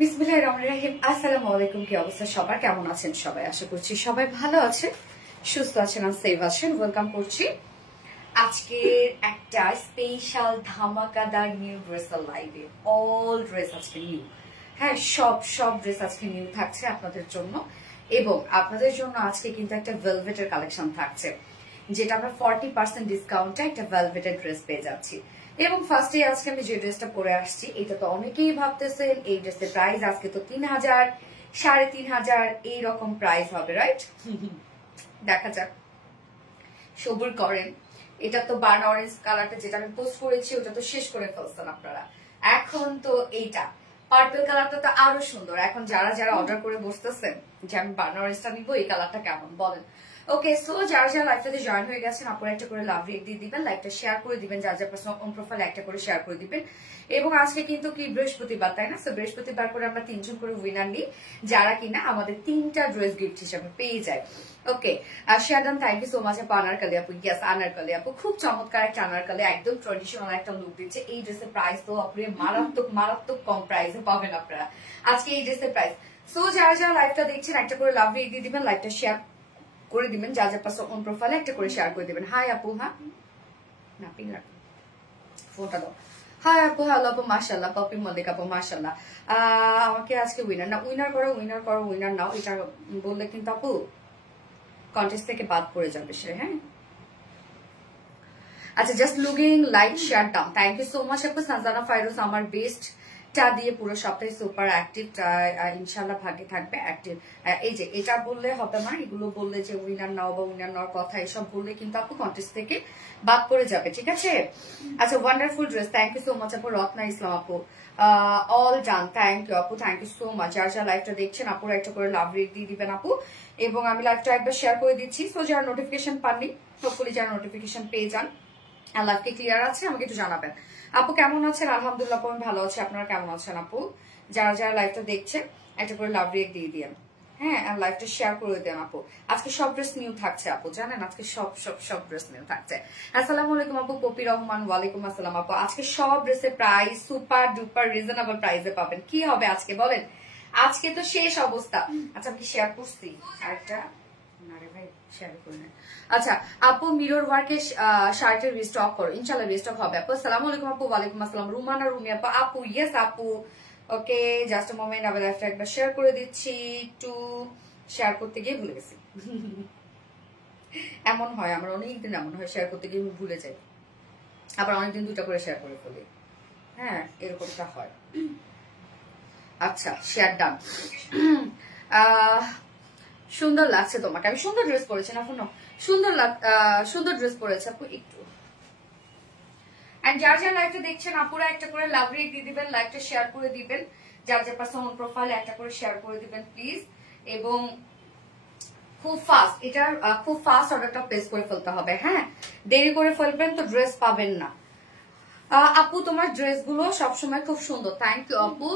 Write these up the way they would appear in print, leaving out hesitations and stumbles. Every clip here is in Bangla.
বিসমিল্লাহির রহমানির রহিম। আসসালামু আলাইকুম। কি অবস্থা সবার, কেমন আছেন সবাই? আশা করছি সবাই ভালো আছেন, সুস্থ আছেন, আর সেভ আছেন। ওয়েলকাম করছি আজকে একটা স্পেশাল ধামাকাদার নিউ ড্রেসের লাইভে। অল ড্রেস আজকে নিউ, হ্যাঁ সব ড্রেস আজকে নিউ থাকছে আপনাদের জন্য। এবং আপনাদের জন্য আজকে কিন্তু একটা ভেলভেটের কালেকশন থাকছে, যেটা আমরা 40% ডিসকাউন্টে একটা ভেলভেটের ড্রেস পেয়ে যাচ্ছি। এবং ফার্স্টে আজকে আমি যে ড্রেসটা পরে আসছি, এটা তো অনেকেই ভাবতেছেন এই ড্রেসের প্রাইস আজকে তো 3000, 3500 এইরকম প্রাইস হবে, রাইট? দেখা যাক, সবুর করেন। এটা তো বার্ন অরেঞ্জ কালারটা যেটা আমি পোস্ট করেছি ওটা তো শেষ করে ফেলছেন আপনারা। এখন তো এইটা পার্পল কালারটা তো আরো সুন্দর। এখন যারা যারা অর্ডার করে বসতেছেন যে আমি বার্ন অরেঞ্জটা নিবো, এই কালারটা কেমন বলেন? ওকে, সো যারা যারা লাইভটাতে জয়েন হয়ে গেছেন, আপনারা একটা করে লাভ রেট দিয়ে দিবেন, লাইভটা শেয়ার করে দিবেন, যার যার পার্সোনাল অন প্রোফাইল একটা করে শেয়ার করে দিবেন। এবং আজকে কিন্তু কি বৃহস্পতিবার, তাই না? সো বৃহস্পতিবার করে আমরা 3 জন করে উইনার নিই, যারা কিনা আমাদের 3টা ড্রেস গিফট হিসেবে পেয়ে যায়। Okay, share done, thank you so much আপু। আনারকলি আপু, ইয়েস আনারকলি আপু, খুব চমৎকার একটা আনারকলি, একদম ট্রেডিশনাল একটা লুক দিচ্ছে। এই ড্রেসের প্রাইস তো আপনি মারাত্মক কম প্রাইসে পাবেন আপনারা আজকে এই ড্রেসের প্রাইস। সো যারা যারা লাইভটা দেখছেন একটা করে লাভ রেট দিয়ে দিবেন, লাইভটা শেয়ার করে দিবেন, যা যা পাশে অন প্রোফাইলে একটা করে শেয়ার করে দিবেন। হাই আপু, হ্যাঁ না পিন রাখুন, ফোনটা দাও। হাই আপু, হ্যালো আপু, মাশাআল্লাহ। পপি মল্লিক আপু, মাশাআল্লাহ। আমাকে আজকে উইনার করো, উইনার নাও, এটা বললে কিন্তু আপু কন্টেস্ট থেকে বাদ পড়ে যাবে সে। হ্যাঁ, আচ্ছা, just looking like share down, thank you so much আপু। সানজানা ফাইরুজ, আমার বেস্ট টা দিয়ে পুরো সপ্তাহে সুপার অ্যাক্টিভ, ইনশাল্লাহ ভাগ্যে থাকবে অ্যাক্টিভ। এই যে এটা বললে হবে না, এগুলো বললে যে উইনার নাও বা উইনার নেওয়ার কথা, এসব বললে কিন্তু আপু কন্টেস্ট থেকে বাদ পড়ে যাবে, ঠিক আছে? আচ্ছা, wonderful dress, thank you so much আপু। রত্না ইসলাম আপু, অল ডান, থ্যাংক ইউ আপু, থ্যাংক ইউ সো মাচ। যারা যারা লাইভটা দেখছেন আপুরা একটা করে লাভ রেট দিয়ে দিবেন আপু। এবং আমি লাইভটা একবার শেয়ার করে দিচ্ছি, সো যারা নোটিফিকেশন পাননি, হোপফুলি যারা নোটিফিকেশন পেয়ে যান। লাইভটি ক্লিয়ার আছে, আমাকে একটু জানাবেন। আপু কেমন আছেন? আলহামদুলিল্লাহ আপু, আমি ভালো আছি। আপনারা কেমন আছেন আপু? যারা যারা লাইভটা দেখছেন একটা করে লাভ রেট দিয়ে দিন, হ্যাঁ, আর লাইভটা শেয়ার করে দেন আপু। আজকে সব ড্রেস নিউ থাকছে আপু, জানেন আজকে সব ড্রেস নিউ থাকছে। আসসালামু আলাইকুম আপু। পপি রহমান, ওয়ালাইকুম আসসালাম আপু। আজকে সব ড্রেসের প্রাইস সুপার ডুপার রিজনেবল প্রাইসে পাবেন। কি হবে আজকে বলেন? আজকে তো শেষ অবস্থা। আচ্ছা, আমি শেয়ার করছি আরেকটা, আচ্ছা আপু, মিরর ওয়ার্কের শার্টের রিস্টক করো, ইনশাআল্লাহ রিস্টক হবে আপু। আসসালামু আলাইকুম আপু। ওয়ালাইকুম আসসালাম। রুমানা রুমি আপু, আপু ইয়েস আপু। ওকে, জাস্ট আ মোমেন্ট, আমি লাইভটা একবার শেয়ার করে দিচ্ছি। টু শেয়ার করতে গিয়ে ভুলে গেছি। এমন হয়, আমার অনেকদিন এমন হয়, শেয়ার করতে গিয়ে ভুলে যাই, আবার অনেকদিন 2টা করে শেয়ার করে ফেলি। হ্যাঁ, এরকমটা হয়। আচ্ছা, শেয়ার ডান। সুন্দর লাগছে তোমাকে, আমি সুন্দর ড্রেস পরেছি না শোনো, সুন্দর ড্রেস পরেছে আপু একটু। এন্ড যারা যারা লাইভটা দেখছেন আপুরা একটা করে লাভ রেট দিয়ে দিবেন, লাইভটা শেয়ার করে দিবেন, যার যার পার্সোনাল প্রোফাইলে একটা করে শেয়ার করে দিবেন প্লিজ। এবং খুব ফাস্ট, এটা খুব ফাস্ট অর্ডারটা প্লেস করে ফেলতে হবে, হ্যাঁ, দেরি করে ফেলবেন তো ড্রেস পাবেন না। আপু তোমার ড্রেসগুলো সবসময় খুব সুন্দর, থ্যাংক ইউ আপু।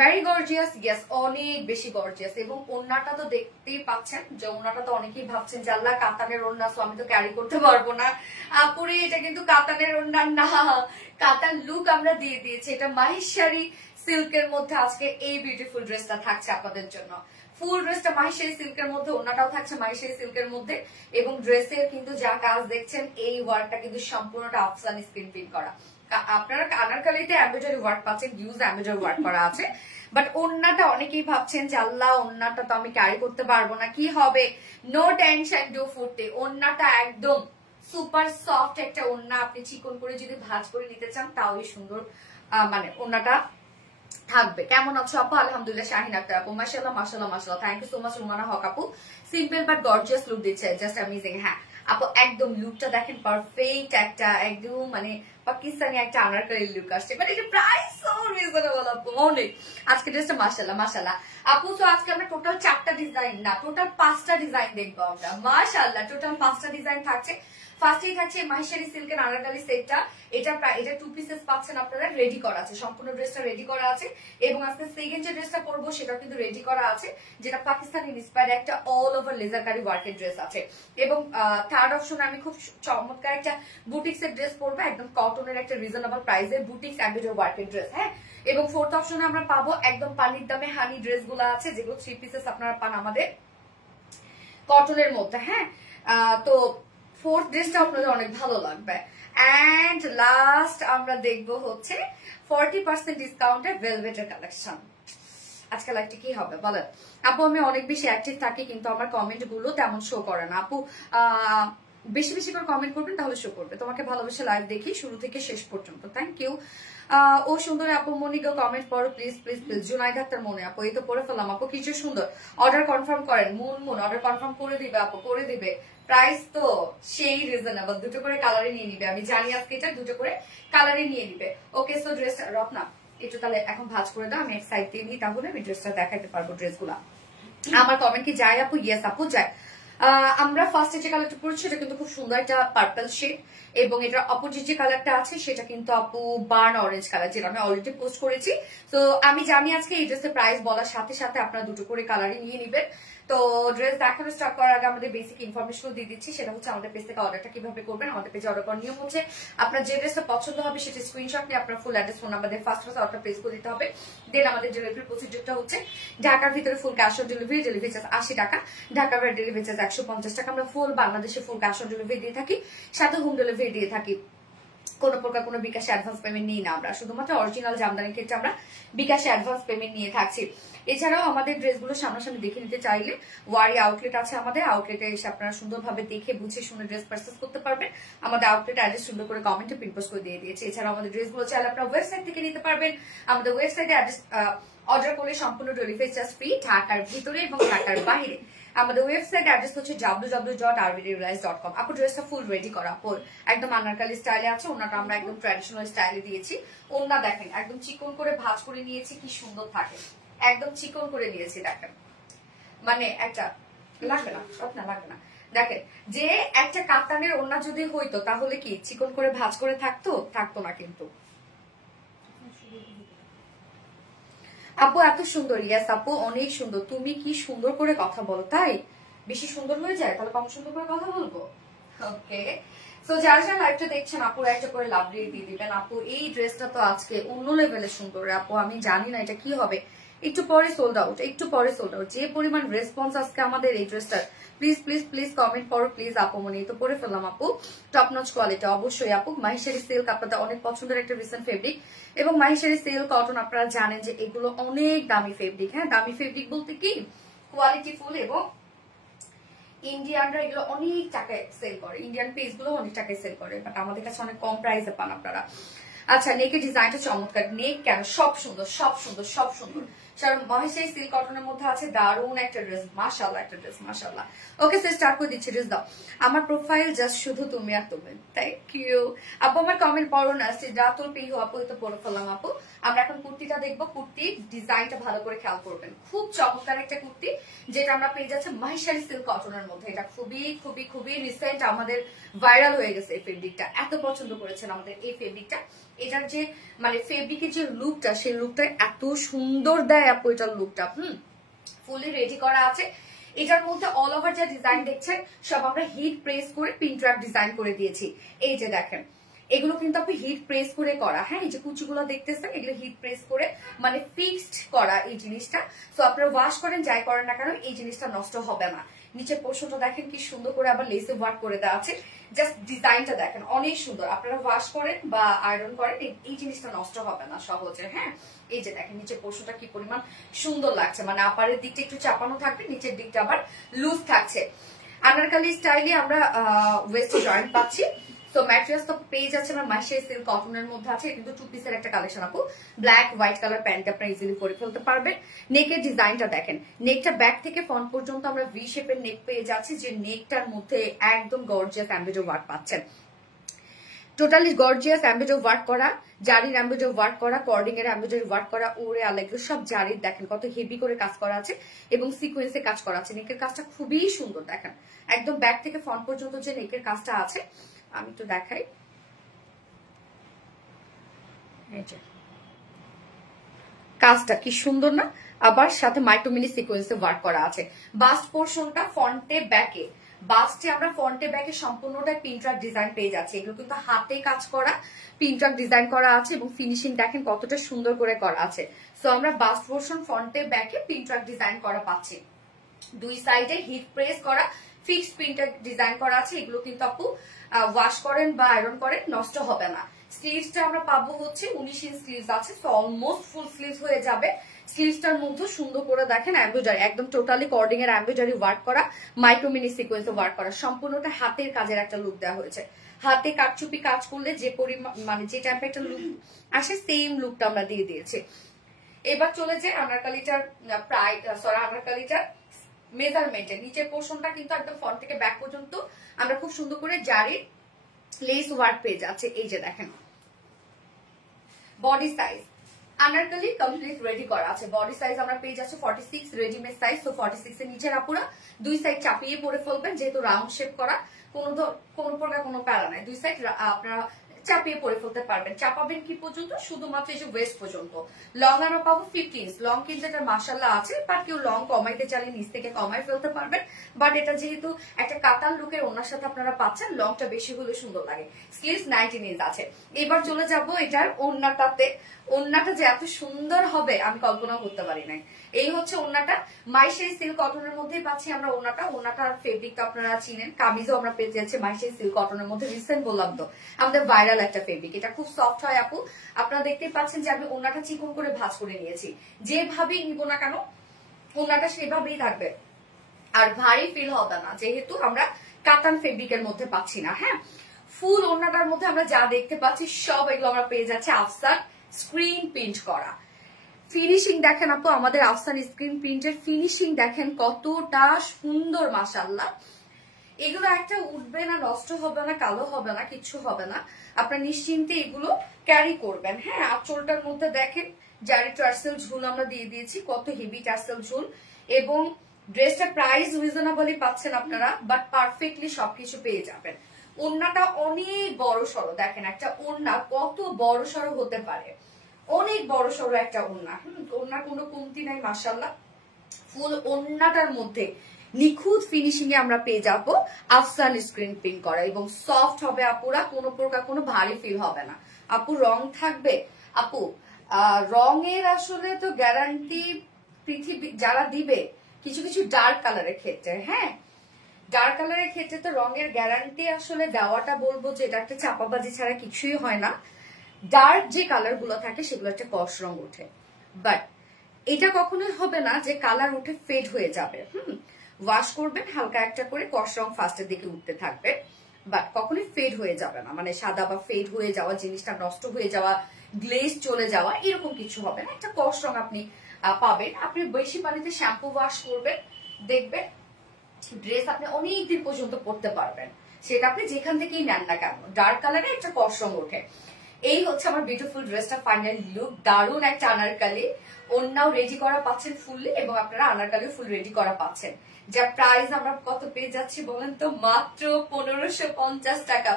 ভেরি গর্জিয়াস, ইয়েস অনেক বেশি গর্জিয়াস। এবং ওড়নাটা তো দেখতেই পাচ্ছেন, যে ওড়নাটা তো অনেকেই ভাবছেন যে আল্লাহ কাতানের ওড়না, সো আমি তো ক্যারি করতে পারবো না। আপুরে এটা কিন্তু কাতানের ওড়না না, কাতান লুক আমরা দিয়ে দিয়েছি। এটা মাহেশ্বরী সিল্কের মধ্যে আজকে এই বিউটিফুল ড্রেসটা থাকছে আপনাদের জন্য। ফুল ড্রেসটা মাহেশ্বরী সিল্কের মধ্যে, ওড়নাটাও থাকছে মাহেশ্বরী সিল্কের মধ্যে। এবং ড্রেসের কিন্তু যা কাজ দেখছেন, এই ওয়ার্কটা কিন্তু সম্পূর্ণটা আফসানি স্ক্রিন প্রিন্ট করা। আপনারা আনারকলিতে এমব্রয়ডারি ওয়ার্ক পাচ্ছেন, হিউজ এমব্রয়ডারি ওয়ার্ক করা আছে। বাট ওড়নাটা অনেকেই ভাবছেন যে আল্লাহ ওড়নাটা তো আমি ক্যারি করতে পারবো না, কি হবে? নো টেনশন, ডু ফুটে। ওড়নাটা একদম সুপার সফট একটা ওড়না, আপনি চিকন করে যদি ভাঁজ করে নিতে চান তাওই সুন্দর, মানে ওড়নাটা থাকবে। কেমন আছো আপু? আলহামদুলিল্লাহ। শাহিন আক্তার আপু, মাশাআল্লাহ মাশাআল্লাহ মাশাআল্লাহ, thank you so much. Rumana Haque আপু, সিম্পল বাট গর্জিয়াস লুক দিচ্ছে, জাস্ট অ্যামেজিং। হ্যাঁ আপু, একদম লুকটা দেখেন, পারফেক্ট একটা একদম মানে পাকিস্তানি একটা আনারকলি লুক আসছে। বাট এটা প্রাইস সো রিজনেবল আপু, অনেক। আজকে ড্রেসটা মাশাআল্লাহ মাশাআল্লাহ আপু। তো আজকে আমরা টোটাল 4টা ডিজাইন না, টোটাল 5টা ডিজাইন দেখবো আমরা, মাশাআল্লাহ। টোটাল 5টা ডিজাইন থাকছে। ফার্স্টেই থাকছে মাহেশ্বরী সিল্কের আনারকলি সেটটা। এটা 2 পিসেস পাচ্ছেন আপনারা, রেডি করা আছে, সম্পূর্ণ ড্রেসটা রেডি করা আছে। এবং আজকে সেকেন্ড যে ড্রেসটা পরবো সেটা কিন্তু রেডি করা আছে, যেটা পাকিস্তানি ইন্সপায়ার্ড একটা অল ওভার লেজারকারি ওয়ার্কের ড্রেস আছে। এবং থার্ড অপশন আমি খুব চমৎকার একটা বুটিক্স এর ড্রেস পরবো, একদম কটনের একটা রিজনেবল প্রাইসের বুটিক্স এমব্রয়ডারি ওয়ার্কের ড্রেস। হ্যাঁ, এবং ফোর্থ অপশনে আমরা পাবো একদম পানির দামে হানি ড্রেস গুলো আছে, যেগুলো 3 পিসেস আপনারা পান আমাদের কটনের মধ্যে। হ্যাঁ, তো ফোর্থ ড্রেসটা আপনাদের অনেক ভালো লাগবে। এন্ড লাস্ট আমরা দেখবো হচ্ছে 40% ডিসকাউন্টে ভেলভেটের কালেকশন। আজকে লাইভটা কি হবে বলেন আপু? আমি অনেক বেশি অ্যাক্টিভ থাকি, কিন্তু আমার কমেন্ট গুলো তেমন শো করে না আপু। বেশি বেশি করে কমেন্ট করবেন, তাহলে শো করবে। তোমাকে ভালোবেসে লাইভ দেখি শুরু থেকে শেষ পর্যন্ত। Thank you. ও সুন্দর আপু মনিকে কমেন্ট করো please please please. Junaid Akter মনে আপু, এই তো পরে ফেললাম আপু, কিছু সুন্দর। অর্ডার কনফার্ম করেন। মুন অর্ডার কনফার্ম করে দিবে আপু, করে দিবে। প্রাইস তো সেই রিজনেবল, দুটো করে কালারে নিয়ে নিবে। আমি জানি আজকে এটা দুটো করে কালারে নিয়ে নিবে। ওকে, সো ড্রেসটা রত্না একটু তাহলে এখন ভাঁজ করে দাও, আমি এক সাইড দিয়ে নিই, তাহলে আমি ড্রেসটা দেখাইতে পারবো ড্রেসগুলা। আমার কমেন্ট কি যায় আপু? ইয়েস আপু যায়। আমরা ফার্স্টে যে কালারটা পড়ছি এটা কিন্তু খুব সুন্দর একটা পার্পল শেড, এবং এটার অপোজিট যে কালারটা আছে সেটা কিন্তু আপু বার্ন অরেঞ্জ কালার, যেটা আমি অলরেডি পোস্ট করেছি। তো আমি জানি আজকে এই ড্রেসের প্রাইস বলার সাথে সাথে আপনারা দুটো করে কালারই নিয়ে নিবেন। তো ড্রেস দেখানো স্টার্ট করার আগে আমাদের বেসিক ইনফরমেশন দিয়ে দিচ্ছি, সেটা হচ্ছে আমাদের পেজ থেকে অর্ডারটা কিভাবে করবেন। আমাদের পেজে অর্ডার করার নিয়ম হচ্ছে আপনার যে ড্রেসটা পছন্দ হবে সেটা স্ক্রিনশট নিয়ে আপনার ফুল অ্যাড্রেস ফোন নাম্বার দিয়ে ফার্স্ট অর্ডার প্লেস করে দিতে হবে। দেন আমাদের ডেলিভারি প্রসিডিউরটা হচ্ছে ঢাকার ভিতরে full cash on delivery, delivery charge 80 টাকা, ঢাকার বাইরে ডেলিভারি চার্জ 150 টাকা। আমরা ফুল বাংলাদেশে ফুল ক্যাশ অন ডেলিভারি দিয়ে থাকি, সাথে হোম ডেলিভারি দিয়ে থাকি। কোনো প্রকার কোনো বিকাশে অ্যাডভান্স পেমেন্ট নিই না আমরা, শুধুমাত্র অরিজিনাল জামদানির ক্ষেত্রে আমরা বিকাশে অ্যাডভান্স পেমেন্ট নিয়ে থাকছি। এছাড়াও আমাদের ড্রেসগুলো সামনাসামনি দেখে নিতে চাইলে ওয়ারি আউটলেট আছে আমাদের, আউটলেটে এসে আপনারা সুন্দরভাবে দেখে বুঝে শুনে ড্রেস পারচেজ করতে পারবেন। আমাদের আউটলেট অ্যাড্রেস সুন্দর করে কমেন্টে পিন পোস্ট করে দিয়ে দিয়েছে। এছাড়াও আমাদের ড্রেসগুলো চাইলে আপনারা ওয়েবসাইট থেকে নিতে পারবেন। আমাদের ওয়েবসাইটে অ্যাড্রেস অর্ডার করলে সম্পূর্ণ ডেলিভারি চার্জ ফ্রি, ঢাকার ভিতরে এবং ঢাকার বাইরে। আমাদের ওয়েবসাইট অ্যাড্রেস হচ্ছে www.rbdrealize.com। আপু ড্রেসটা ফুল রেডি করা, ফুল একদম আনারকলি স্টাইলে আছে। ওনাটা আমরা একদম ট্র্যাডিশনাল স্টাইলে দিয়েছি। ওনা দেখেন একদম চিকন করে ভাঁজ করে নিয়েছি, কি সুন্দর থাকে, একদম চিকন করে নিয়েছি। দেখেন মানে একটা লাগবে না, না লাগবে না। দেখেন যে একটা কাতানের ওনা যদি হইতো তাহলে কি চিকন করে ভাঁজ করে থাকতো? থাকতো না কিন্তু। আপু এত সুন্দর। ইয়াস আপু অনেক সুন্দর। তুমি কি সুন্দর করে কথা বলো, তাই বেশি সুন্দর হয়ে যায়, তাহলে কম সুন্দর করে কথা বলবো। ওকে, সো যারা যারা লাইভটা দেখছেন আপু একটা করে লাভ দিয়ে দিবেন। আপু এই ড্রেসটা তো আজকে অন্য লেভেলের সুন্দর আপু, আমি জানি না এটা কি হবে, একটু পরে সোল্ড আউট, একটু পরে সোল্ড আউট। যে পরিমাণ রেসপন্স আজকে আমাদের এই ড্রেসটার, প্লিজ প্লিজ প্লিজ কমেন্ট করো প্লিজ আপু। মনে তো পরে ফেললাম আপু, টপ নচ কোয়ালিটি অবশ্যই আপু। মাহেশ্বরী সিল্ক আপনাদের অনেক পছন্দের একটা রিসেন্ট ফেব্রিক, এবং মাহেশ্বরী সিল্ক কটন আপনারা জানেন যে এগুলো অনেক দামি ফেব্রিক। হ্যাঁ, দামি ফেব্রিক বলতে কি কোয়ালিটি ফুল, এবং ইন্ডিয়ানরা এগুলো অনেক টাকায় সেল করে, ইন্ডিয়ান পেজ গুলো অনেক টাকায় সেল করে, বাট আমাদের কাছে অনেক কম প্রাইসে পান আপনারা। আচ্ছা, নেকের ডিজাইনটা চমৎকার, নেক কেন সব সুন্দর সব সুন্দর সব সুন্দর। মহেশ্বরী সিল্ক কটনের মধ্যে আছে দারুণ একটা ড্রেস, মাশাআল্লাহ একটা ড্রেস, মাশাআল্লাহ। ওকে স্যার, স্টার্ট করে দিচ্ছি। ড্রেস দাও। আমার প্রোফাইল জাস্ট শুধু তুমি আর তুমি। থ্যাংক ইউ আপু। আমার কমেন্ট পড়ো না, সিদ্ধাতুল পিহু আপু তো পড়ে ফেললাম আপু। আমরা এখন কুর্তিটা দেখবো। কুর্তির ডিজাইনটা ভালো করে খেয়াল করবেন, খুব চমৎকার একটা কুর্তি, যেটা আমরা পেয়ে যাচ্ছি মাহেশ্বরী সিল্ক কটনের মধ্যে। এটা খুবই খুবই খুবই রিসেন্ট, আমাদের ভাইরাল হয়ে গেছে এই ফেব্রিকটা, এত পছন্দ করেছেন আমাদের এই ফেব্রিকটা। এটার যে মানে ফেব্রিকের যে লুকটা, সেই লুকটা এত সুন্দর দেয় আপু, এটার লুকটা ফুলি রেডি করা আছে। এটার মধ্যে অল ওভার যে ডিজাইন দেখছেন সব আমরা হিট প্রেস করে পিন ট্র্যাপ ডিজাইন করে দিয়েছি। এই যে দেখেন এগুলো কিন্তু আপনি হিট প্রেস করে করা। হ্যাঁ, এই যে কুচিগুলো দেখতেছেন এগুলো হিট প্রেস করে মানে ফিক্সড করা এই জিনিসটা। সো আপনারা ওয়াশ করেন যাই করেন না কেন এই জিনিসটা নষ্ট হবে না। নিচের পোর্শনটা দেখেন কি সুন্দর করে আবার লেসে ওয়ার্ক করে দেওয়া আছে। জাস্ট ডিজাইনটা দেখেন অনেক সুন্দর। আপনারা ওয়াশ করেন বা আয়রন করেন এই জিনিসটা নষ্ট হবে না সহজে। হ্যাঁ, এই যে দেখেন নিচের পোর্শনটা কি পরিমাণ সুন্দর লাগছে, মানে আপারের দিকটা একটু চাপানো থাকবে, নিচের দিকটা আবার লুজ থাকছে। আনারকলি স্টাইলে আমরা ওয়েস্ট জয়েন্ট পাচ্ছি। তো ম্যাটেরিয়ালস তো পেজ আছে আমার মাহেশ্বরী সিল্ক কটনের মধ্যে আছে, কিন্তু 2 পিসের একটা কালেকশন আপু। ব্ল্যাক হোয়াইট কালার প্যান্ট আপনারা ইজিলি পরে ফেলতে পারবেন। নেকের ডিজাইনটা দেখেন, নেকটা ব্যাক থেকে ফ্রন্ট পর্যন্ত আমরা ভি শেপের নেক পেয়ে যাচ্ছি, যে নেকটার মধ্যে একদম গর্জিয়াস এমব্রয়ডারি ওয়ার্ক পাচ্ছেন। টোটালি গর্জিয়াস এমব্রয়ডারি ওয়ার্ক করা, জারির এমব্রয়ডারি ওয়ার্ক করা, কর্ডিং এর এমব্রয়ডারি ওয়ার্ক করা, ওরে আলেগ্রো সব জারির দেখেন কত হেভি করে কাজ করা আছে এবং সিকোয়েন্সে কাজ করা আছে। নেকের কাজটা খুবই সুন্দর দেখেন, একদম ব্যাক থেকে ফ্রন্ট পর্যন্ত যে নেকের কাজটা আছে আমি তো দেখাই। কাজটা কি সুন্দর না, আবার সাথে মাইক্রোমিনি সিকোয়েন্সে ওয়ার্ক করা আছে। বাস্ট পোর্শনটা ফ্রন্টে ব্যাকে, বাস্টে আমরা ফ্রন্টে ব্যাকে সম্পূর্ণটা প্রিন্টওয়ার্ক ডিজাইন পেয়ে যাচ্ছি। এগুলো কিন্তু হাতে কাজ করা প্রিন্টওয়ার্ক ডিজাইন করা আছে এবং ফিনিশিং দেখেন কতটা সুন্দর করে করা আছে। সো আমরা বাস্ট পোর্শন ফ্রন্টে ব্যাকে প্রিন্টওয়ার্ক ডিজাইন করা পাচ্ছি। দুই সাইডে হিট প্রেস করা ফিক্সড প্রিন্টার ডিজাইন করা আছে। এগুলো কিন্তু আপু ওয়াশ করেন বা আয়রন করেন নষ্ট হবে না। স্লিভসটা আমরা পাবো হচ্ছে 19 ইঞ্চ স্লিভস আছে, সো অলমোস্ট ফুল স্লিভস হয়ে যাবে। স্লিভসটার মধ্যে সুন্দর করে দেখেন এমব্রয়ডারি, একদম টোটালি কর্ডিং এর এমব্রয়ডারি ওয়ার্ক করা, মাইক্রোমিনি সিকোয়েন্সে ওয়ার্ক করা, সম্পূর্ণটা হাতের কাজের একটা লুক দেওয়া হয়েছে। হাতে কাটচুপি কাজ করলে যে পরিমাণ মানে যে টাইপের একটা লুক আসে সেম লুকটা আমরা দিয়ে দিয়েছি। এবার চলে যায় আনারকালিটার আনারকালিটার মেজারমেন্টের নিচের পোর্শনটা কিন্তু একদম ফ্রন্ট থেকে ব্যাক পর্যন্ত আমরা খুব সুন্দর করে জারির লেস ওয়ার্ক পেয়ে যাচ্ছে। এই যে দেখেন body size Anarkali complete ready করা আছে। বডি সাইজ আমরা পেয়ে যাচ্ছি 46 রেডিমেড সাইজ। তো 46 এর নিচের আপুরা দুই সাইড চাপিয়ে পরে ফেলবেন, যেহেতু রাউন্ড শেপ করা কোনো প্রকার কোনো প্যারা নাই, দুই সাইড আপনারা চাপিয়ে পরে ফেলতে পারবেন। চাপাবেন কি পর্যন্ত, শুধুমাত্র এই যে ওয়েস্ট পর্যন্ত। লং আমরা পাবো 50 ইঞ্চ। লং কিন্তু এটা মাশাআল্লাহ আছে, বাট কেউ লং কমাইতে চাইলে নিচ থেকে কমাই ফেলতে পারবেন। বাট এটা যেহেতু একটা কাতান লুকের ওনার সাথে আপনারা পাচ্ছেন, লংটা বেশি হলে সুন্দর লাগে। স্লিভস 19 ইঞ্চ আছে। এবার চলে যাব এটার ওড়নাটাতে। ওড়নাটা যে এত সুন্দর হবে আমি কল্পনা করতে পারি নাই। এই হচ্ছে ওড়নাটা, মাইশাই সিল্ক কটনের মধ্যেই পাচ্ছি আমরা ওড়নাটা। ওড়নাটার ফেব্রিকটা আপনারা চিনেন, কামিজও আমরা পেয়ে যাচ্ছি মাইশাই সিল্ক কটনের মধ্যে। রিসেন্ট বললাম তো আমাদের ভাইরাল একটা ফেব্রিক, এটা খুব সফট হয় আপু। আপনারা দেখতেই পাচ্ছেন যে আমি ওড়নাটা চিকন করে ভাঁজ করে নিয়েছি। যেভাবেই নিব না কেন ওড়নাটা সেভাবেই থাকবে, আর ভারী ফিল হবে না, যেহেতু আমরা কাতান ফেব্রিকের মধ্যে পাচ্ছি না। হ্যাঁ, ফুল ওড়নাটার মধ্যে আমরা যা দেখতে পাচ্ছি সব এগুলো আমরা পেয়ে যাচ্ছি আফসান স্ক্রিন প্রিন্ট করা। ফিনিশিং দেখেন আপু, আমাদের আফসান স্ক্রিন প্রিন্টের ফিনিশিং দেখেন কতটা সুন্দর মাশাআল্লাহ। এগুলো একটা উঠবে না, নষ্ট হবে না, কালো হবে না, কিচ্ছু হবে না। আপনারা নিশ্চিন্তে এগুলো ক্যারি করবেন। হ্যাঁ, আঁচলটার মধ্যে দেখেন জারি টার্সেল ঝুল আমরা দিয়ে দিয়েছি, কত হেভি টার্সেল ঝুল। এবং ড্রেসটা প্রাইস রিজনেবলি পাচ্ছেন আপনারা, বাট পারফেক্টলি সবকিছু পেয়ে যাবেন। ওড়নাটা অনেক বড় সড়ো, দেখেন একটা ওড়না কত বড় সড়ো হতে পারে, অনেক বড় সড়ো একটা ওড়না। ওড়নার কোনো কমতি নাই মাশাআল্লাহ। ফুল ওড়নাটার মধ্যে নিখুঁত ফিনিশিং এ আমরা পেয়ে যাবো আফসান স্ক্রিন প্রিন্ট করা, এবং সফট হবে আপুরা, কোনো প্রকার কোনো ভারী ফিল হবে না। আপু রং থাকবে, আপু রঙের আসলে তো গ্যারান্টি পৃথিবী যারা দিবে কিছু কিছু ডার্ক কালারের ক্ষেত্রে, হ্যাঁ ডার্ক কালারের ক্ষেত্রে তো রঙের গ্যারান্টি আসলে দেওয়াটা বলবো যে এটা একটা চাপাবাজি ছাড়া কিছুই হয় না। ডার্ক যে কালার গুলো থাকে সেগুলো একটা কস রং ওঠে, বাট এটা কখনোই হবে না যে কালার উঠে ফেড হয়ে যাবে। ওয়াশ করবেন হালকা একটা করে, কস রং ফার্স্টের দিকে উঠতে থাকবে, বাট কখনোই ফেড হয়ে যাবে না, মানে সাদা বা ফেড হয়ে যাওয়া, জিনিসটা নষ্ট হয়ে যাওয়া, গ্লেজ চলে যাওয়া এরকম কিছু হবে না। একটা কস রং আপনি পাবেন। আপনি বেশি পানিতে শ্যাম্পু ওয়াশ করবেন, দেখবেন ড্রেস আপনি অনেক দিন পর্যন্ত পরতে পারবেন, সেটা আপনি যেখান থেকেই নেন না কেন। ডার্ক কালারে একটা কস রং ওঠে। এই হচ্ছে আমার বিউটিফুল ড্রেসটা ফাইনাল লুক। দারুণ একটা আনারকালি, ওড়নাও রেডি করা পাচ্ছেন ফুললি, এবং আপনারা আনারকালিও ফুল রেডি করা পাচ্ছেন। যা প্রাইস আমরা কত পেয়ে যাচ্ছি বলেন তো, মাত্র 1550 টাকা।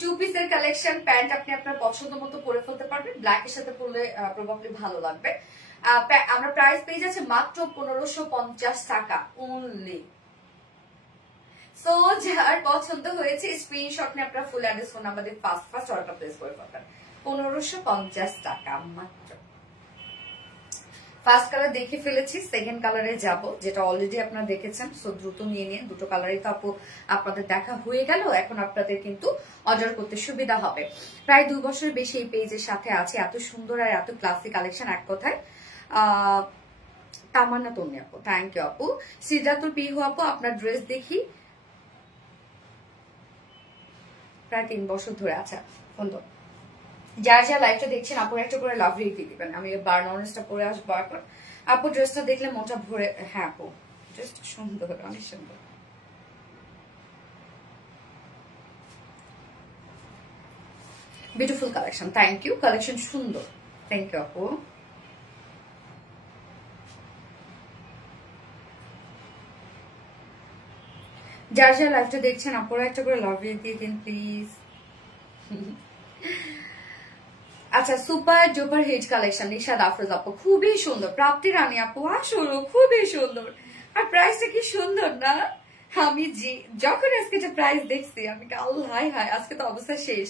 2 পিসের কালেকশন, প্যান্ট আপনি আপনার পছন্দ মতো পরে ফেলতে পারবেন, ব্ল্যাক এর সাথে পরলে প্রবাবলি ভালো লাগবে। আমরা প্রাইস পেয়ে যাচ্ছি মাত্র 1550 টাকা অনলি। সো যার পছন্দ হয়েছে স্ক্রিনশট নিয়ে আপনারা ফুল অ্যাড্রেস ফোন নাম্বার দিয়ে ফার্স্ট অর্ডার প্লেস করে ফেলবেন। 1550 টাকা মাত্র। ফার্স্ট কালার দেখে ফেলেছি, সেকেন্ড কালারে যাব, যেটা অলরেডি আপনারা দেখেছেন। সো দ্রুত নিয়ে নিয়ে, দুটো কালারই তো আপু আপনাদের দেখা হয়ে গেল, এখন আপনাদের কিন্তু অর্ডার করতে সুবিধা হবে। প্রায় 2 বছরের বেশি এই পেজের সাথে আছে, এত সুন্দর আর এত ক্লাসি কালেকশন। এক কথায় তামান্না তন্নি আপু, থ্যাংক ইউ আপু। সিদ্ধাতুল পিহু আপু, আপনার ড্রেস দেখি প্রায় 3 বছর ধরে। আচ্ছা বন্ধু, যারা যারা লাইভটা দেখছেন আপু একটা করে লাভ রিভিউ দিবেন, আমি বার্ন অনেস্টটা পরে আসবো। এখন আপু ড্রেসটা দেখলে মনটা ভরে, হ্যাঁ আপু ড্রেসটা সুন্দর, অনেক সুন্দর। Beautiful collection, thank you. Collection সুন্দর, থ্যাংক ইউ আপু। যার যার লাইভটা দেখছেন আপনারা একটা করে লাভ দিয়ে দিন প্লিজ। আচ্ছা, super duper hit collection Nishad Afroz আপু, খুবই সুন্দর। প্রাপ্তি রানী আপু আসলে খুবই সুন্দর, আর প্রাইসটা কি সুন্দর না? আমি যখন আজকে একটা প্রাইস দেখছি আমি আল্লাহ হাই হাই, আজকে তো অবস্থা শেষ।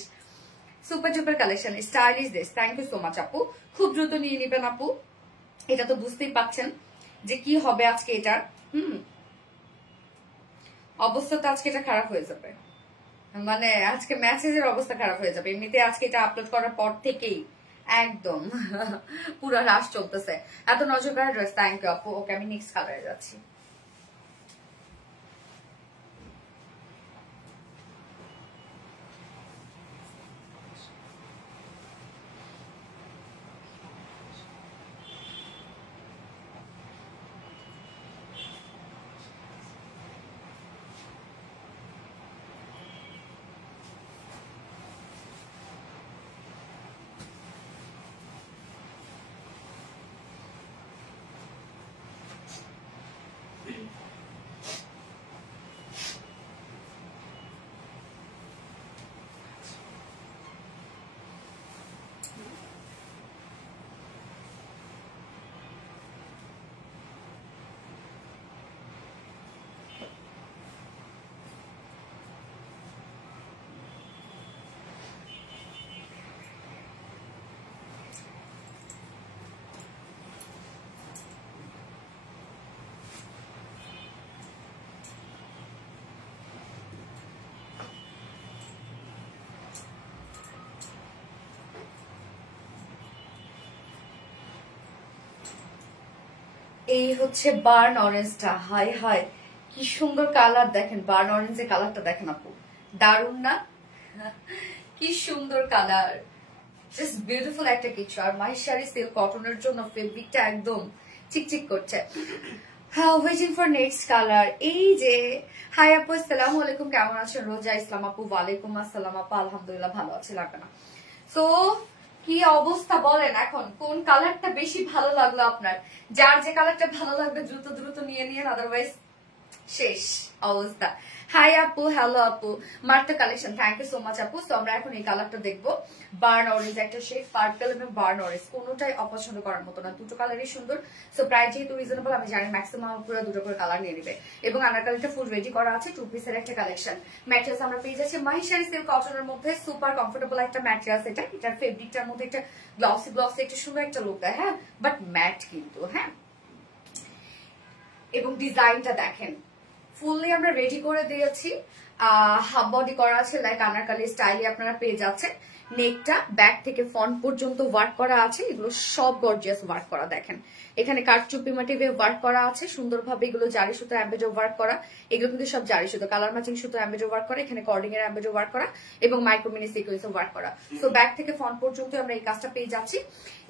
Super duper collection, stylish dress, thank you so much আপু। খুব দ্রুত নিয়ে নিবেন আপু, এটা তো বুঝতেই পাচ্ছেন যে কি হবে আজকে এটার। অবস্থা তো আজকে এটা খারাপ হয়ে যাবে, মানে আজকে ম্যাসেজের অবস্থা খারাপ হয়ে যাবে। এমনিতে আজকে এটা আপলোড করার পর থেকেই একদম পুরো রাশ চলতেছে। এত নজর কাড়া ড্রেস, থ্যাংক ইউ আপু। ওকে, আমি নেক্সট কালারে যাচ্ছি। এই হচ্ছে বার্ন অরেঞ্জটা, হাই হাই কি সুন্দর কালার, দেখেন বার্ন অরেঞ্জের কালারটা দেখেন আপু, দারুন না? কি সুন্দর কালার, জাস্ট বিউটিফুল একটা কিছু। আর মাহিশারি সিল্ক কটনের জন্য ফেব্রিকটা একদম চিকচিক করছে। হ্যাঁ, ওয়েটিং ফর নেক্সট কালার। এই যে হাই আপু, আসসালামু আলাইকুম, কেমন আছেন? রোজা ইসলাম আপু, ওয়ালাইকুম আসসালাম আপু, আলহামদুলিল্লাহ ভালো আছি, লাগবে না। সো কি অবস্থা বলেন, এখন কোন কালারটা বেশি ভালো লাগলো আপনার? যার যে কালারটা ভালো লাগবে দ্রুত দ্রুত নিয়ে নিন, আদারওয়াইজ শেষ অবস্থা। হাই আপু, হ্যালো আপু, মার্টা collection, thank you so much আপু। তো আমরা এখন এই কালারটা দেখবো, বার্ন অরেঞ্জ একটা শেড, পার্পল এবং বার্ন অরেঞ্জ, কোনোটাই অপছন্দ করার মতো না, দুটো কালারই সুন্দর। সো প্রাইস যেহেতু রিজনেবল, আমি জানি ম্যাক্সিমাম পুরো দুটো করে কালার নিয়ে নিবে। এবং আনারকালিটা ফুল রেডি করা আছে, 2 পিসের একটা কালেকশন। ম্যাটেরিয়ালস আমরা পেয়ে যাচ্ছি মাহিশারি সিল্ক কটনের মধ্যে, সুপার কমফোর্টেবল একটা ম্যাটেরিয়ালস এটা। এটার ফেব্রিকটার মধ্যে একটা গ্লসি গ্লসি একটা সুন্দর একটা লুক দেয়, হ্যাঁ, বাট ম্যাট কিন্তু, হ্যাঁ। এবং ডিজাইনটা দেখেন, ফুললি আমরা রেডি করে দিয়েছি, হাফ বডি করা আছে, লাইক আনারকালি স্টাইলে আপনারা পেয়ে যাচ্ছেন। নেকটা ব্যাক থেকে ফ্রন্ট পর্যন্ত ওয়ার্ক করা আছে, এগুলো সব গর্জিয়াস ওয়ার্ক করা। দেখেন এখানে কাঠচুপি মোটিভে ওয়ার্ক করা আছে সুন্দরভাবে, এগুলো জারি সুতো এমব্রয়ডারি ওয়ার্ক করা, এগুলো কিন্তু সব জারি সুতো, কালার ম্যাচিং সুতো এমব্রয়ডারি ওয়ার্ক করা, এখানে কর্ডিং এর এমব্রয়ডারি ওয়ার্ক করা এবং মাইক্রো মিনি সিকোয়েন্স ওয়ার্ক করা। সো ব্যাক থেকে ফ্রন্ট পর্যন্ত আমরা এই কাজটা পেয়ে যাচ্ছি।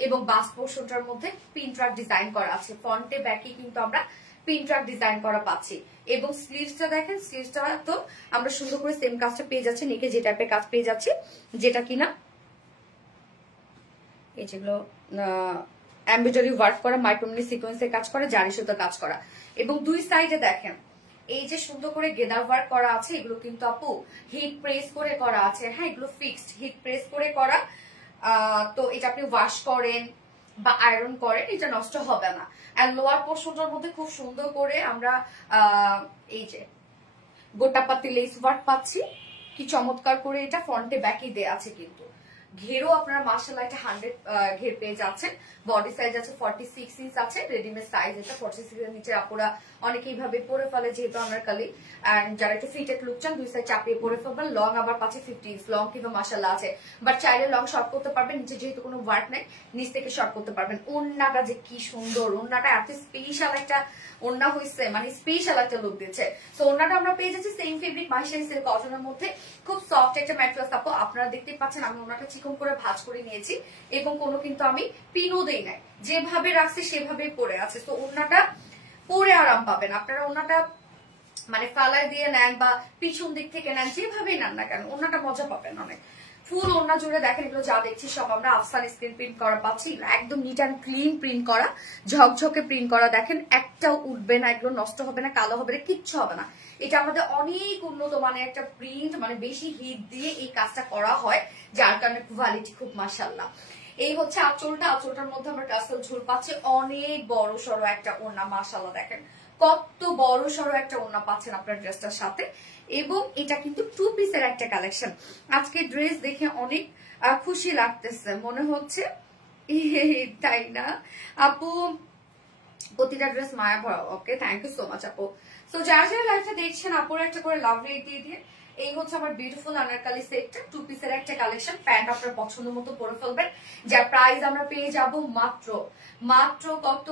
এবং বাস পোর্শনটার মধ্যে পিনট্রাক ডিজাইন করা আছে, ফ্রন্টে ব্যাকে কিন্তু আমরা পিনট্রাক ডিজাইন করা পাচ্ছি। এবং স্লিভসটা দেখেন, স্লিভসটা তো আমরা সুন্দর করে সেম কাজটা পেয়ে যাচ্ছি, নেকে যে টাইপের কাজ পেয়ে যাচ্ছি, যেটা কিনা এই যেগুলো এমব্রয়ডারি ওয়ার্ক করা, মাইক্রোমিনি সিকোয়েন্সের কাজ করা, জারি সুতোর কাজ করা। এবং দুই সাইডে দেখেন এই যে সুন্দর করে গেদার ওয়ার্ক করা আছে, এগুলো কিন্তু আপু হিট প্রেস করে করা আছে, হ্যাঁ, এগুলো ফিক্সড হিট প্রেস করে করা। তো এটা আপনি ওয়াশ করেন বা আয়রন করেন, এটা নষ্ট হবে না। আর লোয়ার পোর্শনটার মধ্যে খুব সুন্দর করে আমরা এই যে গোটাপাতি লেস ওয়ার্ক পাচ্ছি, কি চমৎকার করে এটা ফ্রন্টে ব্যাকে দেয়া আছে। কিন্তু ঘেরও আপনারা মাশাআল্লাহ এটা 100 ঘের পেয়ে যাচ্ছেন। বডি সাইজ আছে 46 ইঞ্চ আছে, রেডিমেড সাইজ এটা 46 এর নিচে আপুরা অনেকেই ভাবে পরে ফেলে যেহেতু আনারকলি, এন্ড যারা একটু ফিটেড লুক চান দুই সাইড চাপিয়ে পরে ফেলবেন। লং আবার পাচ্ছে 50 ইঞ্চ লং কিন্তু মাশাআল্লাহ আছে, বাট চাইলে লং শর্ট করতে পারবেন, নিচে যেহেতু কোনো ওয়ার্ক নাই নিচ থেকে শর্ট করতে পারবেন। ওড়নাটা যে কি সুন্দর, ওড়নাটা এত স্পেশাল একটা ওড়না হয়েছে, মানে স্পেশাল একটা লুক দিচ্ছে। সো ওড়নাটা আমরা পেয়ে যাচ্ছি সেম ফেব্রিক মাহিশারি সিল্ক কটনের মধ্যে, খুব সফট একটা ম্যাটেরিয়াল। তারপর আপনারা দেখতে পাচ্ছেন আমি ওড়নাটা চিকন করে ভাঁজ করে নিয়েছি এবং কোনো কিন্তু আমি পিনও দেই নাই, যেভাবে রাখছি সেভাবেই পরে আছে। তো ওড়নাটা পরে আরাম পাবেন আপনারা, ওড়নাটা মানে ফালায় দিয়ে নেন বা পিছন দিক থেকে নেন, যেভাবেই নেন না কেন ওড়নাটা মজা পাবেন অনেক। ফুল ওড়না জুড়ে দেখেন এগুলো যা দেখছি সব আমরা আফসান স্ক্রিন প্রিন্ট করা পাচ্ছি, একদম নিট অ্যান্ড ক্লিন প্রিন্ট করা, ঝকঝকে প্রিন্ট করা। দেখেন একটাও উঠবে না, এগুলো নষ্ট হবে না, কালো হবে না, কিচ্ছু হবে না। এটা আমাদের অনেক উন্নত মানের একটা প্রিন্ট, মানে বেশি হিট দিয়ে এই কাজটা করা হয়, যার কারণে কোয়ালিটি খুব মাশাআল্লাহ। এই হচ্ছে আঁচলটা, আঁচলটার মধ্যে আমরা টাসেল ঝুল পাচ্ছি, অনেক বড় সড়ো একটা ওড়না। মাশাআল্লাহ দেখেন কত বড় সড়ো একটা ওড়না পাচ্ছেন আপনার ড্রেসটার সাথে। এবং এটা কিন্তু 2 পিসের একটা কালেকশন। আজকে ড্রেস দেখে অনেক খুশি লাগতেছে, মনে হচ্ছে তাই না আপু? প্রতিটা ড্রেস মায়া ভরা। ওকে, থ্যাংক ইউ সো মাচ আপু। সো যারা যারা লাইভটা দেখছেন আপুর একটা করে লাভ রেট দিয়ে দিয়ে। এই হচ্ছে আমার বিউটিফুল আনারকলি সেটটা, 2 পিসের একটা কালেকশন। প্যান্ট আপনার পছন্দ মতো পরে ফেলবেন। যার প্রাইস আমরা পেয়ে যাব মাত্র মাত্র কত,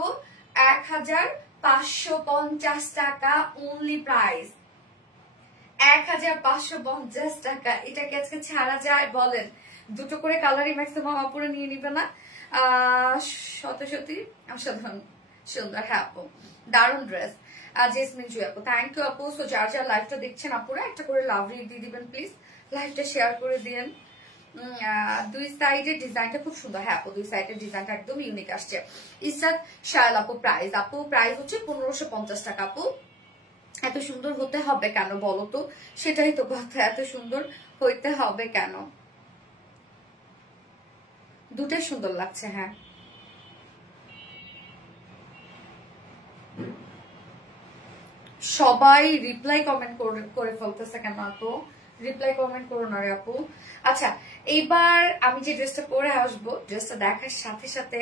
1550 টাকা অনলি প্রাইস, 1550 টাকা। এটাকে আজকে ছাড়া যায় বলেন? দুটো করে কালারই ম্যাক্সিমাম আপুরে নিয়ে নিবে না? সত্যি অসাধারণ সুন্দর। হ্যাঁ আপু, দারুণ ড্রেস। জেসমিন জুই আপু, থ্যাংক ইউ আপু। সো যার যার লাইভটা দেখছেন আপুরা একটা করে লাভ রিড দিয়ে দিবেন প্লিজ, লাইভটা শেয়ার করে দিন। দুই সাইডের ডিজাইনটা খুব সুন্দর। হ্যাঁ আপু, দুই সাইডের ডিজাইনটা একদম ইউনিক আসছে। ইসরাত শায়ল আপু, প্রাইস হচ্ছে 1550 টাকা। আপু এত সুন্দর হতে হবে কেন বলো তো? সেটাই তো কথা, এত সুন্দর হইতে হবে কেন? দুটাই সুন্দর লাগছে। হ্যাঁ সবাই রিপ্লাই কমেন্ট করে ফেলতেছে কেন আপু? রিপ্লাই কমেন্ট করো না রে আপু। আচ্ছা, এইবার আমি যে ড্রেসটা পরে আসবো, ড্রেসটা দেখার সাথে সাথে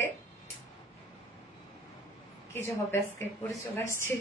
কি যে হবে, আজকে পরে চলে আসছে।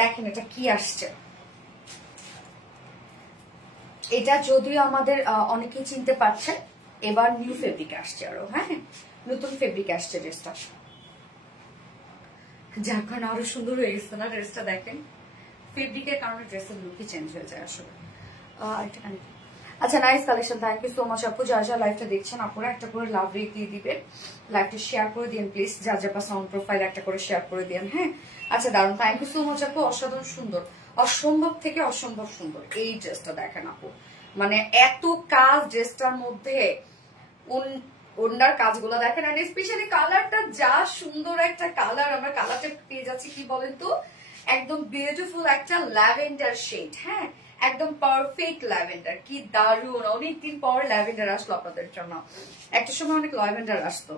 দেখেন এটা কি আসছে। এটা যদিও আমাদের অনেকেই চিনতে পারছে, এবার নিউ ফেব্রিক আসছে আরো। হ্যাঁ নতুন ফেব্রিক আসছে ড্রেসটা, যার কারণে আরো সুন্দর হয়ে গেছে না ড্রেসটা। দেখেন ফেব্রিকের কারণে ড্রেসের লুকই চেঞ্জ হয়ে যায় আসলে। আচ্ছা, nice collection, thank you so much আপু। যারা যারা লাইভটা দেখছেন আপুরা একটা করে লাভ রেট দিয়ে দিবেন, লাইভটা শেয়ার করে দিন প্লিজ। যার যার সাউন্ড প্রোফাইল একটা করে শেয়ার করে দিন। হ্যাঁ আচ্ছা, দারুন, থ্যাংক ইউ সো মাচ আপু। অসাধারণ সুন্দর, অসম্ভব থেকে অসম্ভব সুন্দর এই ড্রেসটা দেখেন আপু, মানে এত কাজ ড্রেসটার মধ্যে, ওনার কাজগুলো দেখেন, আর স্পেশালি কালারটা যা সুন্দর একটা কালার। আমরা কালারটা পেয়ে যাচ্ছি কি বলেন তো, একদম বিউটিফুল একটা ল্যাভেন্ডার শেড। হ্যাঁ একদম পারফেক্ট ল্যাভেন্ডার, কি দারুণ। অনেকদিন পর ল্যাভেন্ডার আসলো আপনাদের জন্য, একটা সময় অনেক ল্যাভেন্ডার আসতো।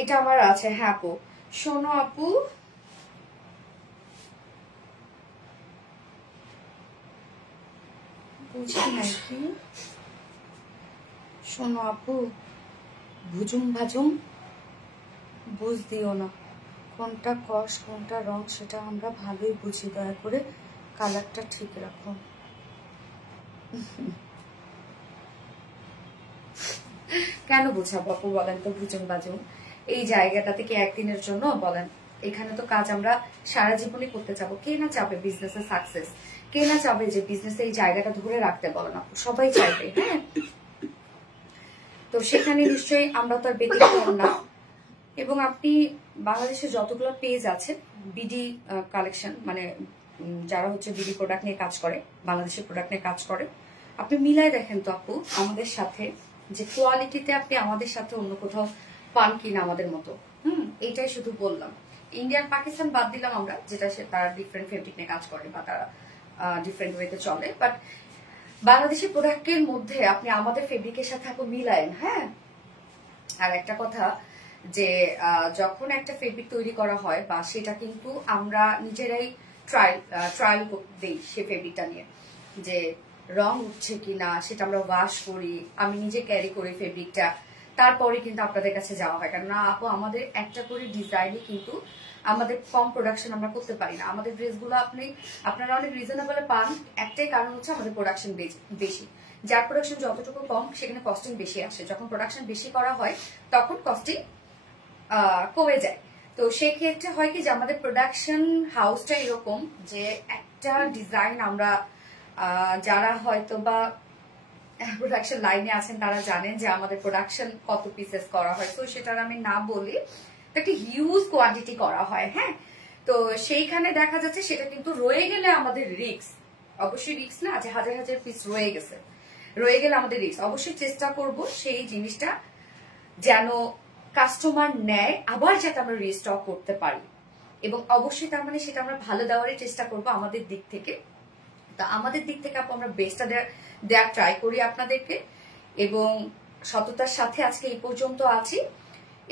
এটা আমার আছে। হ্যাঁ আপু, শোনো আপু, বুঝি নাকি, শোনো আপু, ভুজুম ভাজুম বুঝ দিও না, কোনটা কস কোনটা রং সেটা আমরা ভালোই বুঝি, দয়া করে কালারটা ঠিক রাখো। কেন বুঝাবো আপু বলেন তো ভুজুম বাজুম? এই জায়গাটা থেকে একদিনের জন্য বলেন? এখানে তো কাজ আমরা সারা জীবনই করতে চাবো। কে না চাবে বিজনেসে সাকসেস? কে না চাবে যে বিজনেসে এই জায়গাটা ধরে রাখতে? বলেন আপু, সবাই চাইবে। হ্যাঁ তো সেখানে নিশ্চয়ই আমরা তো আর ব্যতিক্রম না। এবং আপনি বাংলাদেশে যতগুলো পেজ আছে বিডি কালেকশন, মানে যারা হচ্ছে বিডি প্রোডাক্ট নিয়ে কাজ করে, বাংলাদেশের প্রোডাক্ট নিয়ে কাজ করে, আপনি মিলাই দেখেন তো আপু আমাদের সাথে, যে কোয়ালিটিতে আপনি আমাদের সাথে অন্য কোথাও পান কিনা আমাদের মতো। এইটাই শুধু বললাম। ইন্ডিয়ান পাকিস্তান বাদ দিলাম আমরা, যেটা তারা ডিফারেন্ট ফেব্রিক নিয়ে কাজ করে বা তারা ডিফারেন্ট ওয়েতে চলে, বাট বাংলাদেশি প্রোডাক্টের মধ্যে আপনি আমাদের ফেব্রিকের সাথে আপু মিলায়েন। হ্যাঁ, আর একটা কথা, যে যখন একটা ফেব্রিক তৈরি করা হয় বা সেটা কিন্তু আমরা নিজেরাই ট্রায়াল দিই সে ফেব্রিকটা নিয়ে, যে রং উঠছে কিনা সেটা আমরা ওয়াশ করি, আমি নিজে ক্যারি করি ফেব্রিকটা, তারপরে কিন্তু আপনাদের কাছে যাওয়া হয়। কেননা আপু আমাদের একটা করে ডিজাইনে কিন্তু আমাদের কম প্রোডাকশন আমরা করতে পারি না। আমাদের ড্রেসগুলো আপনারা অনেক রিজনেবল পান, একটাই কারণ হচ্ছে আমাদের প্রোডাকশন বেশি। যার প্রোডাকশন যতটুকু কম সেখানে কস্টিং বেশি আসে, যখন প্রোডাকশন বেশি করা হয় তখন কস্টিং কমে যায়। তো সেক্ষেত্রে হয় কি যে আমাদের প্রোডাকশন হাউসটা এরকম যে একটা ডিজাইন আমরা যারা হয়তো বা প্রোডাকশন লাইনে আছেন তারা জানেন যে আমাদের প্রোডাকশন কত পিসেস করা হয়, তো সেটার আমি না বলি, একটা হিউজ কোয়ান্টিটি করা হয়। হ্যাঁ, তো সেইখানে দেখা যাচ্ছে সেটা কিন্তু রয়ে গেলে আমাদের রিস্ক, অবশ্যই রিস্ক না, যে হাজার হাজার পিস রয়ে গেলে আমাদের রিস্ক। অবশ্যই চেষ্টা করব সেই জিনিসটা যেন কাস্টমার নেয়, আবার যাতে আমরা রিস্টক করতে পারি, এবং অবশ্যই তার মানে সেটা আমরা ভালো দেওয়ারই চেষ্টা করব আমাদের দিক থেকে। তা আমাদের দিক থেকে আমরা বেস্টটা দেওয়ার ট্রাই করি আপনাদেরকে, এবং সততার সাথে আজকে এই পর্যন্ত আছি।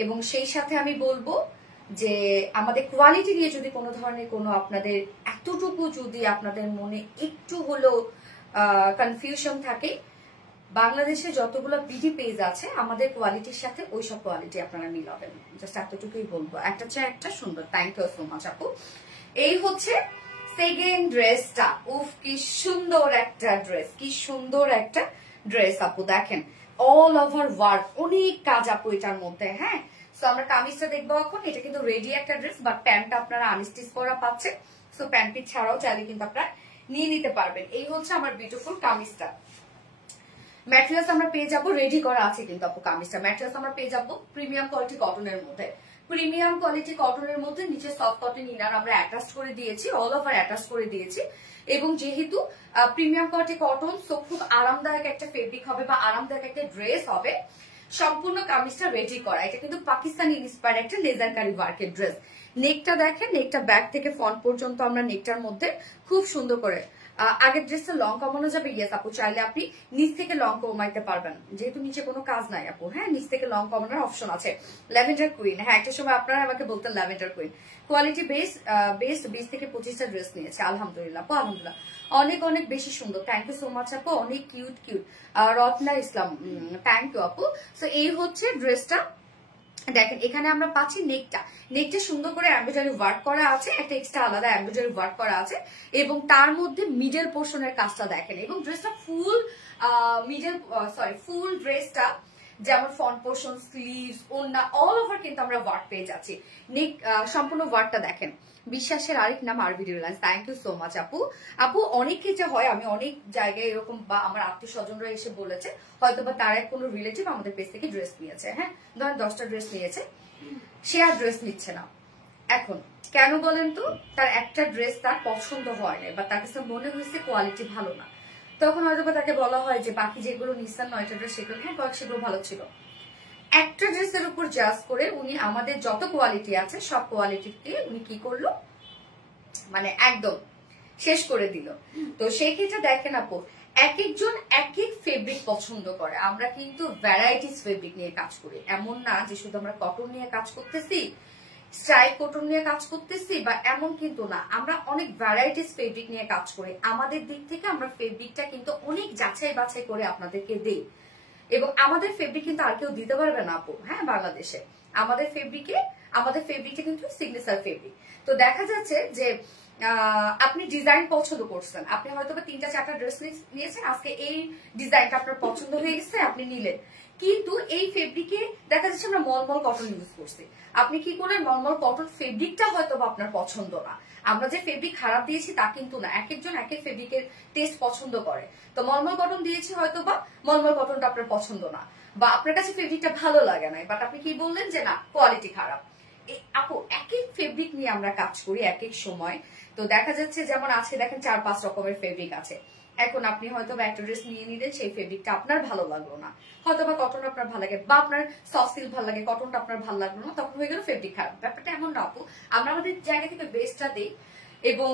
এবং সেই সাথে আমি বলবো যে আমাদের কোয়ালিটি নিয়ে যদি কোনো ধরনের কোনো আপনাদের এতটুকু যদি আপনাদের মনে একটু হলেও কনফিউশন থাকে, বাংলাদেশে যতগুলো বিডি পেজ আছে আমাদের কোয়ালিটির সাথে ওই সব কোয়ালিটি আপনারা মিলাবেন, জাস্ট এতটুকুই বলবো। একটা চেয়ে একটা সুন্দর। থ্যাংক ইউ সো মাচ আপু। এই হচ্ছে সেকেন্ড ড্রেসটা। উফ, কি সুন্দর একটা ড্রেস, কি সুন্দর একটা ড্রেস আপু, দেখেন অল ওভার ওয়ার্ক, অনেক কাজ আপু এটার মধ্যে। হ্যাঁ, সো আমরা কামিজটা দেখবো এখন। এটা কিন্তু রেডি একটা ড্রেস, বাট প্যান্টটা আপনারা আনস্টিচ করা পাচ্ছে, সো প্যান্ট পিস ছাড়াও চাইলে কিন্তু আপনারা নিয়ে নিতে পারবেন। এই হচ্ছে আমার বিউটিফুল কামিজটা। ম্যাটেরিয়ালস আমরা পেয়ে যাবো, রেডি করা আছে কিন্তু আপু কামিজটা। ম্যাটেরিয়ালস আমরা পেয়ে যাবো প্রিমিয়াম কোয়ালিটি কটনের মধ্যে, প্রিমিয়াম কোয়ালিটি কটনের মধ্যে নিচে সফট কটন ইনার আমরা অ্যাটাচ করে দিয়েছি, অল ওভার অ্যাটাচ করে দিয়েছি। এবং যেহেতু প্রিমিয়াম কোয়ালিটি কটন, সো খুব আরামদায়ক একটা ফেব্রিক হবে বা আরামদায়ক একটা ড্রেস হবে। সম্পূর্ণ কামিজটা রেডি করা, এটা কিন্তু পাকিস্তানি ইন্সপায়ার্ড একটা লেজারকারি ওয়ার্কের ড্রেস। নেকটা দেখেন, নেকটা ব্যাক থেকে ফ্রন্ট পর্যন্ত আমরা নেকটার মধ্যে খুব সুন্দর করে, আগের ড্রেসটা লং কমানো যাবে, ইয়েস আপু, চাইলে আপনি নিচ থেকে লং কমাইতে পারবেন, যেহেতু নিচে কোনো কাজ নাই আপু। হ্যাঁ, নিচ থেকে লং কমানোর অপশন আছে। ল্যাভেন্ডার কুইন, হ্যাঁ একটা সময় আপনারা আমাকে বলতেন ল্যাভেন্ডার কুইন। কোয়ালিটি বেস্ট 20 থেকে 25টা ড্রেস নিয়েছে, আলহামদুলিল্লাহ আপু, আলহামদুলিল্লাহ অনেক অনেক বেশি সুন্দর। থ্যাংক ইউ সো মাচ আপু, অনেক cute. Ratna Islam, thank you আপু। সো এই হচ্ছে ড্রেসটা। দেখেন এখানে আমরা পাচ্ছি নেকটা সুন্দর করে এমব্রয়ডারি ওয়ার্ক করা আছে, একটা এক্সট্রা আলাদা এমব্রয়ডারি ওয়ার্ক করা আছে, এবং তার মধ্যে মিডল পোর্শনের কাজটা দেখেন। এবং ড্রেসটা ফুল ড্রেসটা যেমন ফ্রন্ট পোর্শন, স্লিভস, ওড়না, অল ওভার কিন্তু আমরা ওয়ার্ক পেয়ে যাচ্ছি। নেক সম্পূর্ণ ওয়ার্কটা দেখেন। বিশ্বাসের আরেক নাম R B reliance. Thank you so much আপু। অনেক ক্ষেত্রে হয়, আমি অনেক জায়গায় এরকম বা আমার আত্মীয় স্বজনরা এসে বলেছে হয়তো বা তার এক কোনো রিলেটিভ আমাদের পেজ থেকে ড্রেস নিয়েছে, হ্যাঁ ধরেন 10টা ড্রেস নিয়েছে, সে আর ড্রেস নিচ্ছে না। এখন কেন বলেন তো, তার একটা ড্রেস তার পছন্দ হয় না বা তার কাছে মনে হয়েছে কোয়ালিটি ভালো না, তখন হয়তো বা তাকে বলা হয় যে বাকি যেগুলো নিচ্ছেন 9টা ড্রেস সেগুলো, হ্যাঁ সেগুলো ভালো ছিল। একটা ড্রেসের উপর জাজ করে উনি আমাদের যত কোয়ালিটি আছে সব কোয়ালিটিকে উনি কি করলো, মানে একদম শেষ করে দিল। তো সেই ক্ষেত্রে দেখেন আপু, এক একজন এক এক ফেব্রিক পছন্দ করে। আমরা কিন্তু ভ্যারাইটিস ফেব্রিক নিয়ে কাজ করি, এমন না যে শুধু আমরা কটন নিয়ে কাজ করতেছি, স্ট্রাইপ কটন নিয়ে কাজ করতেছি বা এমন কিন্তু না, আমরা অনেক ভ্যারাইটিস ফেব্রিক নিয়ে কাজ করি। আমাদের দিক থেকে আমরা ফেব্রিকটা কিন্তু অনেক যাচাই বাছাই করে আপনাদেরকে দেই, এবং আমাদের ফেব্রিক কিন্তু আর কেউ দিতে পারবে না আপু। হ্যাঁ, বাংলাদেশে আমাদের ফেব্রিকটা কিন্তু সিগনেচার ফেব্রিক। তো দেখা যাচ্ছে যে আপনি ডিজাইন পছন্দ করছেন, আপনি হয়তো বা 3টা 4টা ড্রেস নিয়েছেন, আজকে এই ডিজাইনটা আপনার পছন্দ হয়ে গেছে, আপনি নিলেন, কিন্তু এই ফেব্রিকে দেখা যাচ্ছে আমরা মলমল কটন ইউজ করছি। আপনি কি করলেন, মলমল কটন ফেব্রিকটা হয়তো বা আপনার পছন্দ না। আমরা যে ফেব্রিক খারাপ দিয়েছি তা কিন্তু না, এক একজন এক এক ফেব্রিকের টেস্ট পছন্দ করে। তো মলমল কটন দিয়েছি, হয়তো বা মলমল কটনটা আপনার পছন্দ না, বা আপনার কাছে ফেব্রিকটা ভালো লাগে না, বাট আপনি কি বললেন যে না কোয়ালিটি খারাপ। আপু এক এক ফেব্রিক নিয়ে আমরা কাজ করি এক এক সময়। তো দেখা যাচ্ছে যেমন আজকে দেখেন 4-5 রকমের ফেব্রিক আছে। এখন আপনি হয়তো বা একটা ড্রেস নিয়ে নিলেন, সেই ফেব্রিকটা আপনার ভালো লাগলো না, হয়তো বা কটন আপনার ভালো লাগে, বা আপনার সফট সিল্ক ভালো লাগে, কটনটা আপনার ভালো লাগলো না, তখন হয়ে গেল ফেব্রিক খারাপ। ব্যাপারটা এমন না আপু, আমরা আমাদের জায়গা থেকে বেস্টটা দিই। এবং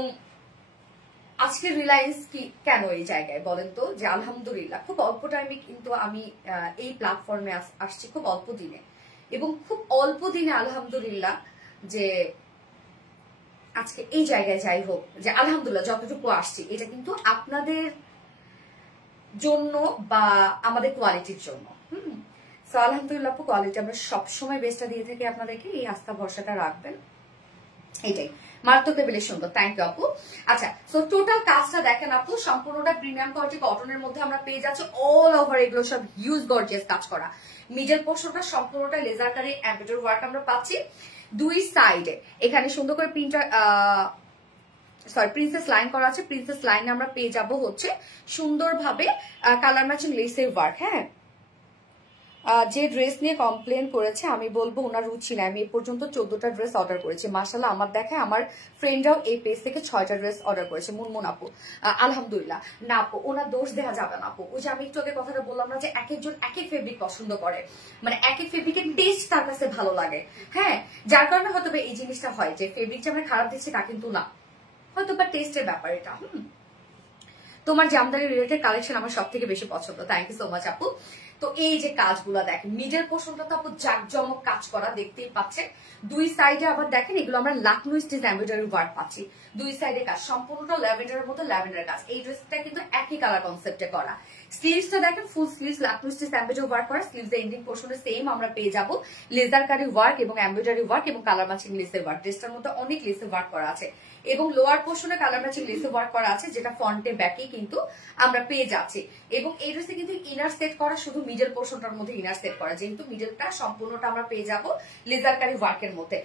আজকে রিলায়েন্স কি কেন এই জায়গায় বলেন তো, যে আলহামদুলিল্লাহ খুব অল্প টাইমে কিন্তু আমি এই প্ল্যাটফর্মে আসছি, খুব অল্প দিনে, এবং খুব অল্প দিনে আলহামদুলিল্লাহ যে আজকে এই জায়গায় যাই হোক, যে আলহামদুলিল্লাহ যতটুকু আসছি এটা কিন্তু আপনাদের জন্য বা আমাদের কোয়ালিটির জন্য। সো আলহামদুলিল্লাহ আপু, কোয়ালিটি আমরা সবসময় বেস্টটা দিয়ে থাকি আপনাদেরকে, এই আস্থা ভরসাটা রাখবেন, এটাই মারাত্মক লেভেলের সুন্দর। থ্যাংক ইউ আপু। আচ্ছা, সো টোটাল কাজটা দেখেন আপু, সম্পূর্ণটা প্রিমিয়াম কোয়ালিটি কটনের মধ্যে আমরা পেয়ে যাচ্ছি, অল ওভার এগুলো সব হিউজ গর্জিয়াস কাজ করা। মিডল পোর্শনটা সম্পূর্ণটা লেজার কারি এমব্রয়ডারি ওয়ার্ক আমরা পাচ্ছি দুই সাইডে। এখানে সুন্দর করে প্রিন্সেস লাইন করা আছে, প্রিন্সেস লাইনে আমরা পেয়ে যাব হচ্ছে সুন্দরভাবে কালার ম্যাচিং লেসের ওয়ার্ক। হ্যাঁ, যে ড্রেস নিয়ে কমপ্লেন করেছে আমি বলবো ওনার রুচি নাই। আমি এ পর্যন্ত 14টা ড্রেস অর্ডার করেছি, মাশাআল্লাহ আমার দেখায় আমার ফ্রেন্ডরাও এই পেজ থেকে 6টা ড্রেস অর্ডার করেছে। মুনমুন আপু আলহামদুলিল্লাহ। না আপু, ওনার দোষ দেওয়া যাবে না আপু। ওই যে আমি একটু আগে কথাটা বললাম না, যে এক একজন এক এক ফেব্রিক পছন্দ করে, মানে এক এক ফেব্রিকের টেস্ট তার কাছে ভালো লাগে। হ্যাঁ, যার কারণে হয়তো এই জিনিসটা হয়, যে ফেব্রিক যে আমরা খারাপ দিচ্ছি তা কিন্তু না, হয়তো বা টেস্টের ব্যাপার এটা। তোমার জামদানি রিলেটেড কালেকশন আমার সব থেকে বেশি পছন্দ। থ্যাংক ইউ সো মাচ আপু। তো এই যে কাজগুলো দেখেন, মিডল পোর্শনটা তো আপু জাকজমক কাজ করা দেখতেই পাচ্ছেন। দুই সাইডে আবার দেখেন এগুলো আমরা লাকনো স্টিচ এমব্রয়ডারি ওয়ার্ক পাচ্ছি। দুই সাইডে কাজ সম্পূর্ণটা ল্যাভেন্ডারের মতো ল্যাভেন্ডার কাজ। এই ড্রেসটা কিন্তু একই কালার কনসেপ্টে করা। স্লিভসটা দেখেন ফুল sleeves Lucknow stitch embroidery work করা। স্লিভস এর এন্ডিং পোর্শনে সেম আমরা পেয়ে যাব লেজার কারি ওয়ার্ক এবং এমব্রয়ডারি ওয়ার্ক এবং কালার ম্যাচিং লেসের ওয়ার্ক। ড্রেসটার মধ্যে অনেক লেসের ওয়ার্ক করা আছে এবং লোয়ার পোর্শনে কালার ম্যাচিং লেসের ওয়ার্ক করা আছে, যেটা ফ্রন্টে ব্যাকে কিন্তু আমরা পেয়ে যাচ্ছি। এবং এই ড্রেসে কিন্তু ইনার সেট করা, শুধু মিডল পোর্শনটার মধ্যে ইনার সেট করা, যেহেতু মিডলটা সম্পূর্ণটা আমরা পেয়ে যাব লেজার কারি ওয়ার্কের মধ্যে।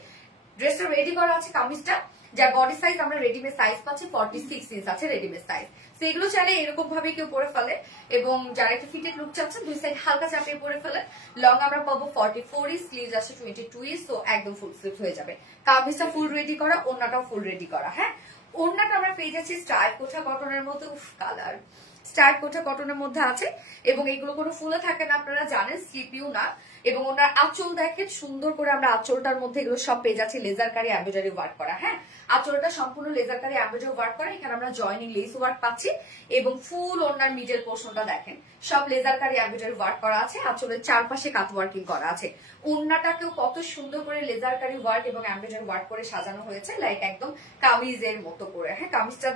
ড্রেসটা রেডি করা আছে কামিজটা, যার বডি সাইজ আমরা রেডিমেড সাইজ পাচ্ছি 46 ইঞ্চ আছে রেডিমেড সাইজ। সেগুলো চাইলে এরকম ভাবে কেউ পরে ফেলে, এবং যারা একটু ফিটেড লুক চাচ্ছেন দুই সাইড হালকা চাপিয়ে পরে ফেলে। লং আমরা পাবো 44 ইঞ্চ, স্লিভস আছে 22 ইঞ্চ, তো একদম ফুল স্লিভ হয়ে যাবে। কামিজটা ফুল রেডি করা, ওড়নাটাও ফুল রেডি করা। হ্যাঁ, ওড়নাটা আমরা পেয়ে যাচ্ছি স্টাইল কোঠা কটনের মতো, কালার স্টাইল কোঠা কটনের মধ্যে আছে, এবং এগুলো কোনো ফুলে থাকে না, আপনারা জানেন, স্লিপিও না। এবং ওনার আঁচল দেখেন সুন্দর করে আমরা আঁচলটার মধ্যে এগুলো সব পেয়ে যাচ্ছি লেজার কারি এমব্রয়ডারি ওয়ার্ক করা। হ্যাঁ, আঁচলটা সম্পূর্ণ লেজার কারি এমব্রয়ডারি ওয়ার্ক করা, এখানে আমরা জয়নিং লেস ওয়ার্ক পাচ্ছি, এবং ফুল ওনার মিডল পোর্শনটা দেখেন সব লেজার কারি এমব্রয়ডারি ওয়ার্ক করা আছে। আঁচলের চারপাশে কাট ওয়ার্কিং করা আছে। ওড়নাটাকেও কত সুন্দর করে লেজার কারি ওয়ার্ক এবং এমব্রয়ডারি ওয়ার্ক করে সাজানো হয়েছে, লাইক একদম কামিজের মতো করে। হ্যাঁ, কামিজটা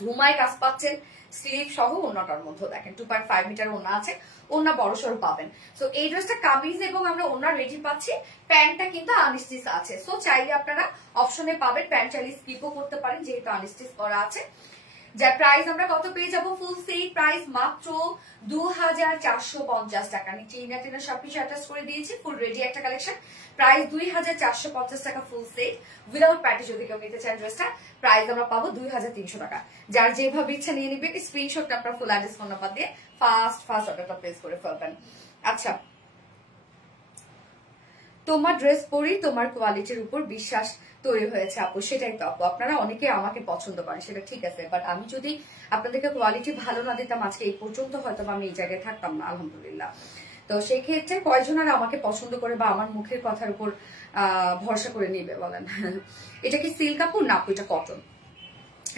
ধুমায় কাজ পাচ্ছেন, স্লিভ সহ ওড়নাটার মধ্যে দেখেন 2.5 মিটার ওড়না আছে, ওড়না বড় সড়ো পাবেন। সো এই ড্রেসটা কামিজ এবং আমরা ওড়না রেডি পাচ্ছি। প্যান্টটা কিন্তু আনস্টিচ আছে, সো চাইলে আপনারা অপশনে পাবেন, প্যান্ট চাইলে স্কিপও করতে পারেন যেহেতু আনস্টিচ করা আছে। যার প্রাইস আমরা কত পেয়ে যাবো, ফুল সেট প্রাইস মাত্র 2450 টাকা। নিচে ইনার টিনার সবকিছু অ্যাটাচ করে দিয়েছি, ফুল রেডি একটা কালেকশন। প্রাইস 2450 টাকা ফুল সেট উইদাউট প্যাটি। যদি কেউ নিতে চান ড্রেসটা, প্রাইস আমরা পাবো 2300 টাকা। যার যেভাবে ইচ্ছা নিয়ে নিবেন, স্ক্রিনশটটা আপনার ফুল অ্যাড্রেস ফোন নাম্বার দিয়ে ফার্স্ট অর্ডারটা প্লেস করে ফেলবেন। আচ্ছা, তোমার ড্রেস পরি তোমার কোয়ালিটির উপর বিশ্বাস তৈরি হয়েছে আপু, সেটাই তো আপু। আপনারা অনেকে আমাকে পছন্দ করেন, সেটা ঠিক আছে, বাট আমি যদি আপনাদেরকে কোয়ালিটি ভালো না দিতাম আজকে এই পর্যন্ত হয়তো আমি এই জায়গায় থাকতাম না, আলহামদুলিল্লাহ। তো সেই ক্ষেত্রে কয়জন আর আমাকে পছন্দ করে বা আমার মুখের কথার উপর ভরসা করে নিবে বলেন? এটা কি সিল্ক আপু? না আপু, এটা কটন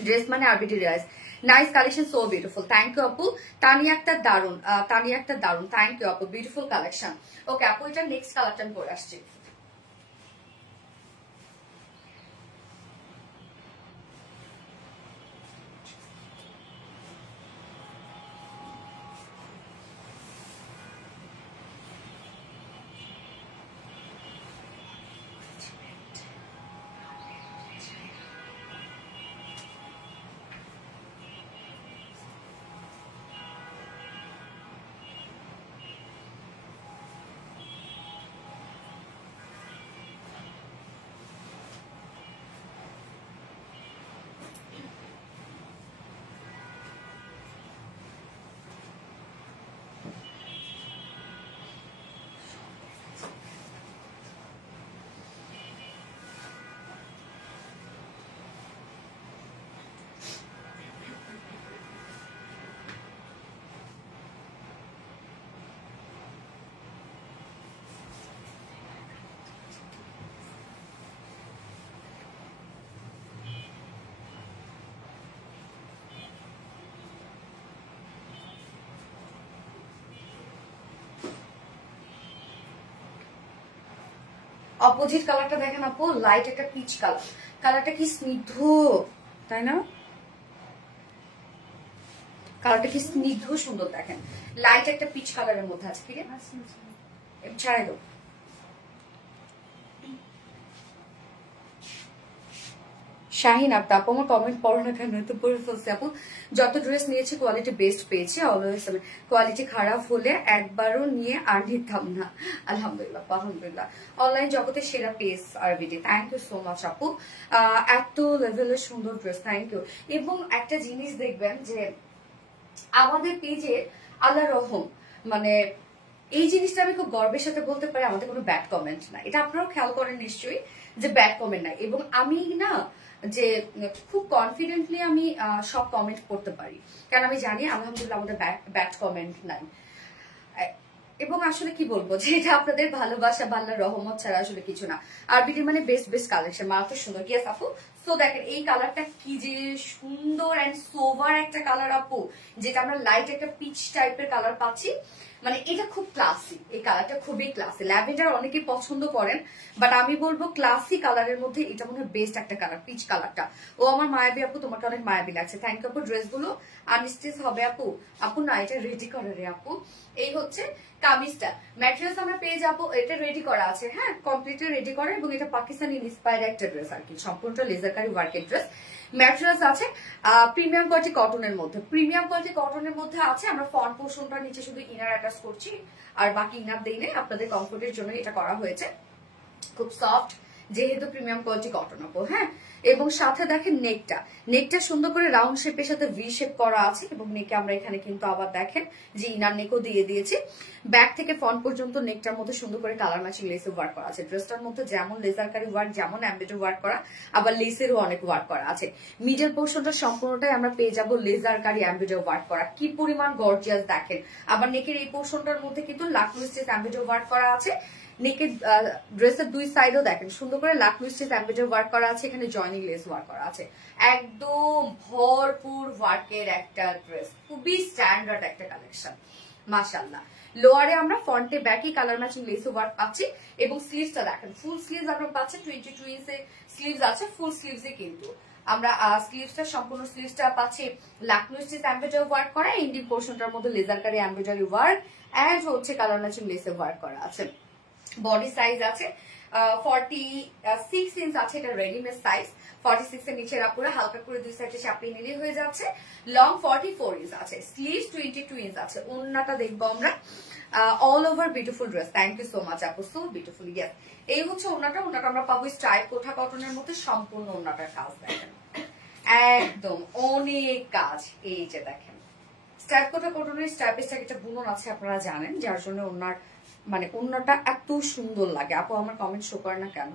ড্রেস, মানে R B T Riaz. Nice collection, so beautiful. Thank you আপু। তানিয়া একটা দারুন, থ্যাংক ইউ আপু, বিউটিফুল কালেকশন। ওকে আপু, এটা নেক্সট কালারটা পরে আসছি। অপোজিট কালারটা দেখেন আপু, লাইট একটা পিচ কালার, কালারটা কি স্নিগ্ধ তাই না? কালারটা কি স্নিগ্ধ সুন্দর, দেখেন লাইট একটা পিচ কালারের মধ্যে আছে। কি রে ছাড়াই দাও। শাহিন আপু, আপু আমার কমেন্ট পড়ো না কেন, তো পড়ে ফেলছি আপু। যত ড্রেস নিয়েছি কোয়ালিটি বেস্ট পেয়েছি, অলওয়েজ কোয়ালিটি খারাপ হলে একবারও নিয়ে আর নিতাম না। আলহামদুলিল্লাহ আলহামদুলিল্লাহ, অনলাইন জগতে সেরা page R B D. Thank you so much আপু, এত লেভেলের সুন্দর ড্রেস, থ্যাংক ইউ। এবং একটা জিনিস দেখবেন যে আমাদের পেজে আল্লাহ রহম, মানে এই জিনিসটা আমি খুব গর্বের সাথে বলতে পারি, আমাদের কোনো ব্যাড কমেন্ট না। এটা আপনারাও খেয়াল করেন নিশ্চয়ই যে ব্যাড কমেন্ট নাই। এবং আমি না যে খুব কনফিডেন্টলি আমি সব কমেন্ট করতে পারি, কারণ আমি জানি আলহামদুলিল্লাহ আমাদের ব্যাড কমেন্ট নাই। এবং আসলে কি বলবো যে এটা আপনাদের ভালোবাসা বা আল্লাহর রহমত ছাড়া আসলে কিছু না। আরবিডি মানে বেস্ট বেস্ট কালেকশন, মারাত্মক সুন্দর। কি আপু, সো দেখেন এই কালারটা কি যে সুন্দর এন্ড সোভার একটা কালার আপু, যেটা আমরা লাইট একটা পিচ টাইপের কালার পাচ্ছি। মানে এটা খুব ক্লাসি, এই কালারটা খুবই ক্লাসি। ল্যাভেন্ডার অনেকেই পছন্দ করেন, বাট আমি বলবো ক্লাসি কালারের মধ্যে এটা মনে হয় বেস্ট একটা কালার, পিচ কালারটা। ও আমার মায়াবী আপু, তোমাকে অনেক মায়াবী লাগছে, থ্যাংক ইউ আপু। ড্রেসগুলো আনস্টিচ হবে আপু? আপু না, এটা রেডি করা রে আপু। এই হচ্ছে কামিজটা, ম্যাটেরিয়ালস আমরা পেয়ে যাবো, এটা রেডি করা আছে, হ্যাঁ কমপ্লিটলি রেডি করা। এবং এটা পাকিস্তানি ইন্সপায়ার্ড একটা ড্রেস আর কি, সম্পূর্ণটা লেজারকারি ওয়ার্কের ড্রেস। ম্যাটেরিয়ালস আছে প্রিমিয়াম কোয়ালিটি কটনের মধ্যে, প্রিমিয়াম কোয়ালিটি কটনের মধ্যে আছে। আমরা ফ্রন্ট পোর্শনটা নিচে শুধু ইনার অ্যাটাচ করছি, আর বাকি ইনার দেই নাই, আপনাদের কমফোর্টের জন্য এটা করা হয়েছে। খুব সফট যেহেতু প্রিমিয়াম কোয়ালিটি কটন আপু, হ্যাঁ। এবং সাথে দেখেন নেকটা সুন্দর করে রাউন্ড শেপের সাথে ভি শেপ করা আছে। এবং নেকে আমরা এখানে কিন্তু আবার দেখেন যে ইনার নেকও দিয়ে দিয়েছি। ব্যাক থেকে ফ্রন্ট পর্যন্ত নেকটার মধ্যে সুন্দর করে কালার ম্যাচিং লেসে ওয়ার্ক করা আছে। ড্রেসটার মধ্যে যেমন লেজারকারি ওয়ার্ক, যেমন এমব্রয়ডারি ওয়ার্ক করা, আবার লেসেরও অনেক ওয়ার্ক করা আছে। মিডল পোর্শনটা সম্পূর্ণটাই আমরা পেয়ে যাবো লেজারকারি এমব্রয়ডারি ওয়ার্ক করা, কি পরিমাণ গর্জিয়াস দেখেন। আবার নেকের এই পোর্শনটার মধ্যে কিন্তু লাকনো স্টিচ এমব্রয়ডারি ওয়ার্ক করা আছে। নেকের ড্রেসের দুই সাইডও দেখেন সুন্দর করে লাকনো স্টিচ এমব্রয়ডারি ওয়ার্ক করা আছে, এখানে জয়নিং লেস ওয়ার্ক করা আছে। একদম ভরপুর ওয়ার্কের একটা ড্রেস, খুবই স্ট্যান্ডার্ড একটা কালেকশন মাশাআল্লাহ। লোয়ারে আমরা ফ্রন্টে ব্যাকই কালার ম্যাচিং লেস ওয়ার্ক পাচ্ছি। এবং স্লিভসটা দেখেন, ফুল স্লিভস আমরা পাচ্ছি, 22 ইঞ্চে স্লিভস আছে, ফুল স্লিভসে কিন্তু আমরা স্লিভসটা সম্পূর্ণ স্লিভসটা পাচ্ছি লাকনো স্টিচ এমব্রয়ডারি ওয়ার্ক করা, এন্ডিং পোর্শনটার মধ্যে লেজারকারি এমব্রয়ডারি ওয়ার্ক এন্ড হচ্ছে কালার ম্যাচিং লেসে ওয়ার্ক করা আছে। বডি সাইজ আছে 46 ইঞ্চ আছে, এটা রেডিমেড সাইজ। 46 এর নিচে পুরো হালকা করে দুই সাইডে চাপিয়ে নিলে হয়ে যাচ্ছে। লং 44 ইঞ্চ আছে, স্লিভস 22 ইঞ্চ আছে। ওন্নাটা দেখবো আমরা, all over beautiful dress. Thank you so much আপু, সো বিউটিফুল। ইয়েস, এই হচ্ছে ওন্নাটা আমরা পাবো স্ট্রাইপ কোঠা কটনের মধ্যে। সম্পূর্ণ ওন্নাটার কাজ দেখেন, একদম অনেক কাজ। এই যে দেখেন স্ট্রাইপ কোঠা কটনের স্ট্রাইপের একটা বুনন আছে, আপনারা জানেন, যার জন্য ওনার মানে অন্যটা এত সুন্দর লাগে। আপু আমার কমেন্ট শো করে না কেন?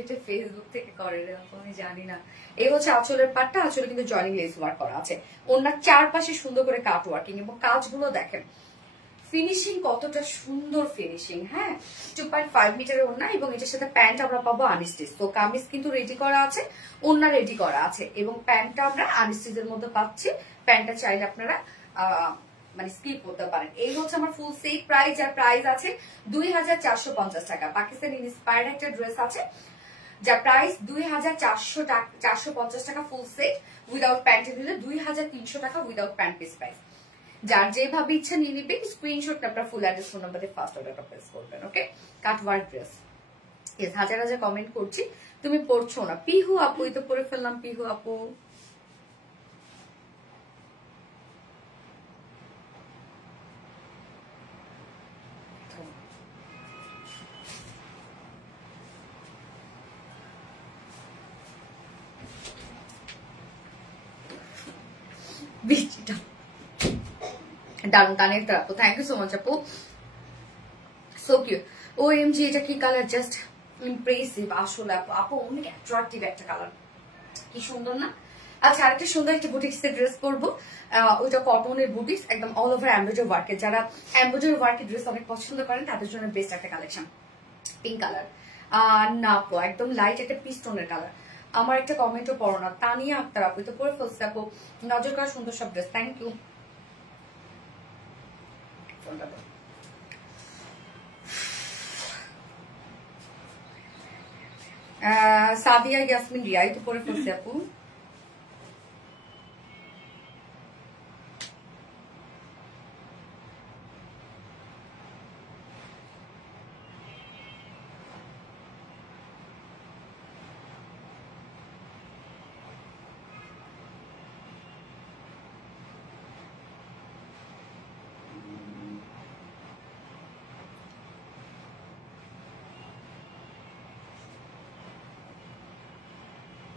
এটা ফেসবুক থেকে করে রে আপু, আমি জানি না। এই হচ্ছে আঁচলের পাটটা, আঁচলে কিন্তু জয়নিং লেস ওয়ার্ক করা আছে। ওনার চারপাশে সুন্দর করে কাট ওয়ার্কিং, এবং কাজগুলো দেখেন ফিনিশিং কতটা সুন্দর ফিনিশিং, হ্যাঁ। 2.5 মিটারের ওড়না, এবং এটার সাথে প্যান্ট আমরা পাবো আনস্টিচ। তো কামিজ কিন্তু রেডি করা আছে, ওড়না রেডি করা আছে, এবং প্যান্টটা আমরা আনস্টিচের মধ্যে পাচ্ছি। প্যান্টটা চাইলে আপনারা মানে স্কিপ করতে পারেন। এই হচ্ছে আমার ফুল সেট প্রাইস, আর প্রাইস আছে 2450 টাকা। পাকিস্তানি ইন্সপায়ার্ড একটা ড্রেস আছে, যার প্রাইস 2450 টাকা ফুল সেট। উইদাউট প্যান্ট নিলে 2300 টাকা উইদাউট প্যান্ট পিস প্রাইস। যার যেভাবে ইচ্ছা নিয়ে নিবেন, স্ক্রিনশট আপনার ফুল অ্যাড্রেস ফোন নাম্বারে ফার্স্ট অর্ডারটা প্লেস করবেন। ওকে, কাটওয়ার্ক ড্রেস। ইয়েস, হাজার হাজার কমেন্ট করছি, তুমি পড়ছো না। পিহু আপু, এই তো পড়ে ফেললাম। পিহু আপু দারুন কানের তো আপু, থ্যাংক ইউ সো মাচ আপু, সো কিউট। ও এম জি, এটা কি কালার, জাস্ট ইমপ্রেসিভ আসলে আপু। আপু অনেক অ্যাট্রাকটিভ একটা কালার, কি সুন্দর না? আচ্ছা, আরেকটা সুন্দর একটা বুটিক্সের ড্রেস পরবো, ওইটা কটনের বুটিক্স, একদম অল ওভার এমব্রয়ডারি ওয়ার্কের। যারা এমব্রয়ডারি ওয়ার্কের ড্রেস অনেক পছন্দ করেন তাদের জন্য বেস্ট একটা কালেকশন। পিঙ্ক কালার না আপু, একদম লাইট একটা পিস্টনের কালার। আমার একটা কমেন্টও পড়ো না, তানিয়া আক্তার আপু তো পরে ফেলছে আপু। নজর করা সুন্দর সব dress, thank you. Sadia Yasmin Ria তো পরে ফেলছি আপু।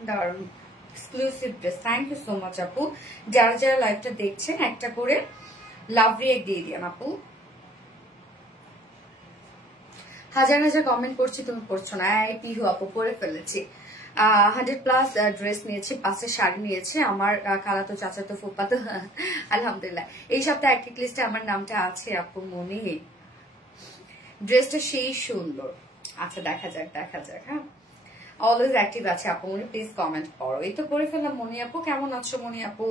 দারুন exclusive dress, thank you so much আপু। যারা যারা লাইভটা দেখছেন একটা করে লাভ রিয়েক্ট দিয়ে দিন আপু। হাজার হাজার কমেন্ট করছি, তুমি পড়ছো না। এই পিহু আপু পরে ফেলেছি। 100+ ড্রেস নিয়েছি, 5 শাড়ি নিয়েছে আমার খালাতো চাচাতো ফুফাতো। আলহামদুলিল্লাহ এই সপ্তাহে অ্যাক্টিভ লিস্টে আমার নামটা আছে আপু মনি। ড্রেসটা সেই সুন্দর। আচ্ছা দেখা যাক দেখা যাক। হ্যাঁ অলওয়েজ অ্যাক্টিভ আছে আপু মনি, প্লিজ কমেন্ট করো। এই তো পরে ফেললাম মনি আপু, কেমন আছো মনি আপু?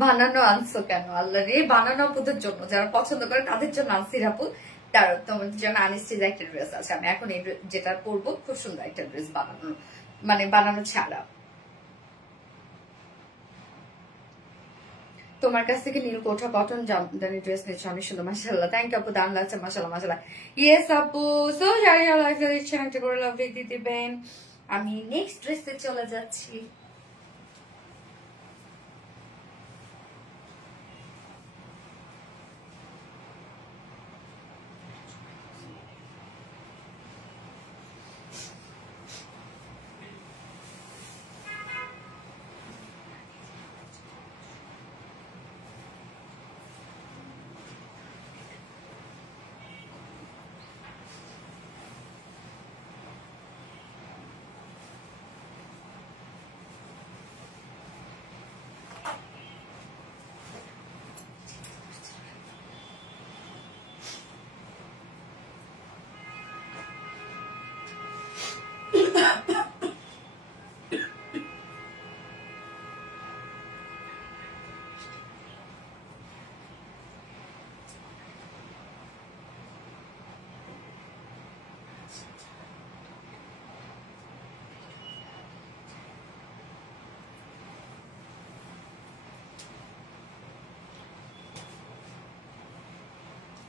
বানানো আনছো কেন? আল্লাহ রে, বানানো আপুদের জন্য, যারা পছন্দ করে তাদের জন্য আনছি আপু। তার তোমার জন্য আনিসি একটা ড্রেস আছে, আমি এখন এই যেটা পরবো খুব সুন্দর একটা ড্রেস বানানো, মানে বানানো ছাড়া। তোমার কাছ থেকে নীল কোঠা কটন জামদানি ড্রেস নিয়েছে, অনেক সুন্দর মাশাআল্লাহ। থ্যাংক ইউ আপু, দাম লাগছে মাশাআল্লাহ মাশাআল্লাহ। ইয়েস আপু, সো যারা যারা লাইক দিচ্ছেন একটা করে লাভ দিয়ে দিবেন। আমি নেক্সট ড্রেসে চলে যাচ্ছি।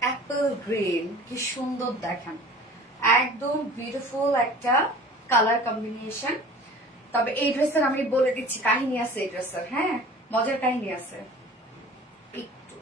অ্যাপল গ্রিন, কি সুন্দর দেখেন, একদম বিউটিফুল একটা কালার কম্বিনেশন। তবে এই ড্রেসের আমি বলে দিচ্ছি কাহিনী আছে এই ড্রেসের, হ্যাঁ মজার কাহিনী আছে একটু।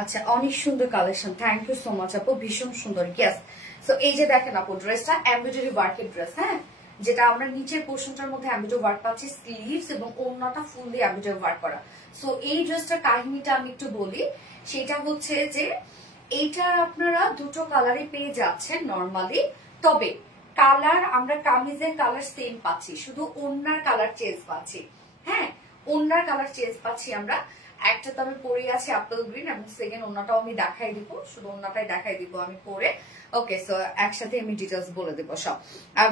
আচ্ছা অনেক সুন্দর collection, thank you so much আপু, ভীষণ সুন্দর। ইয়েস, সো এই যে দেখেন আপু ড্রেসটা এমব্রয়ডারি ওয়ার্কের ড্রেস, হ্যাঁ যেটা আমরা নিচের পোর্শনটার মধ্যে এমব্রয়ডারি ওয়ার্ক পাচ্ছি, স্লিভস এবং ওড়নাটা ফুল দিয়ে এমব্রয়ডারি ওয়ার্ক করা। সো এই ড্রেসটার কাহিনীটা আমি একটু বলি, সেটা হচ্ছে যে এইটার আপনারা দুটো কালারই পেয়ে যাচ্ছেন নরমালি, তবে কালার আমরা কামিজের কালার সেম পাচ্ছি, শুধু ওড়নার কালার চেঞ্জ পাচ্ছি। হ্যাঁ ওড়নার কালার চেঞ্জ পাচ্ছি আমরা। একটা তো আমি পরে আছি অ্যাপল গ্রিন, এবং সেকেন্ড ওড়নাটাও আমি দেখাই দিব, শুধু ওড়নাটাই দেখাই দিব আমি পরে। ওকে সো একসাথে আমি ডিটেলস বলে দেবো সব।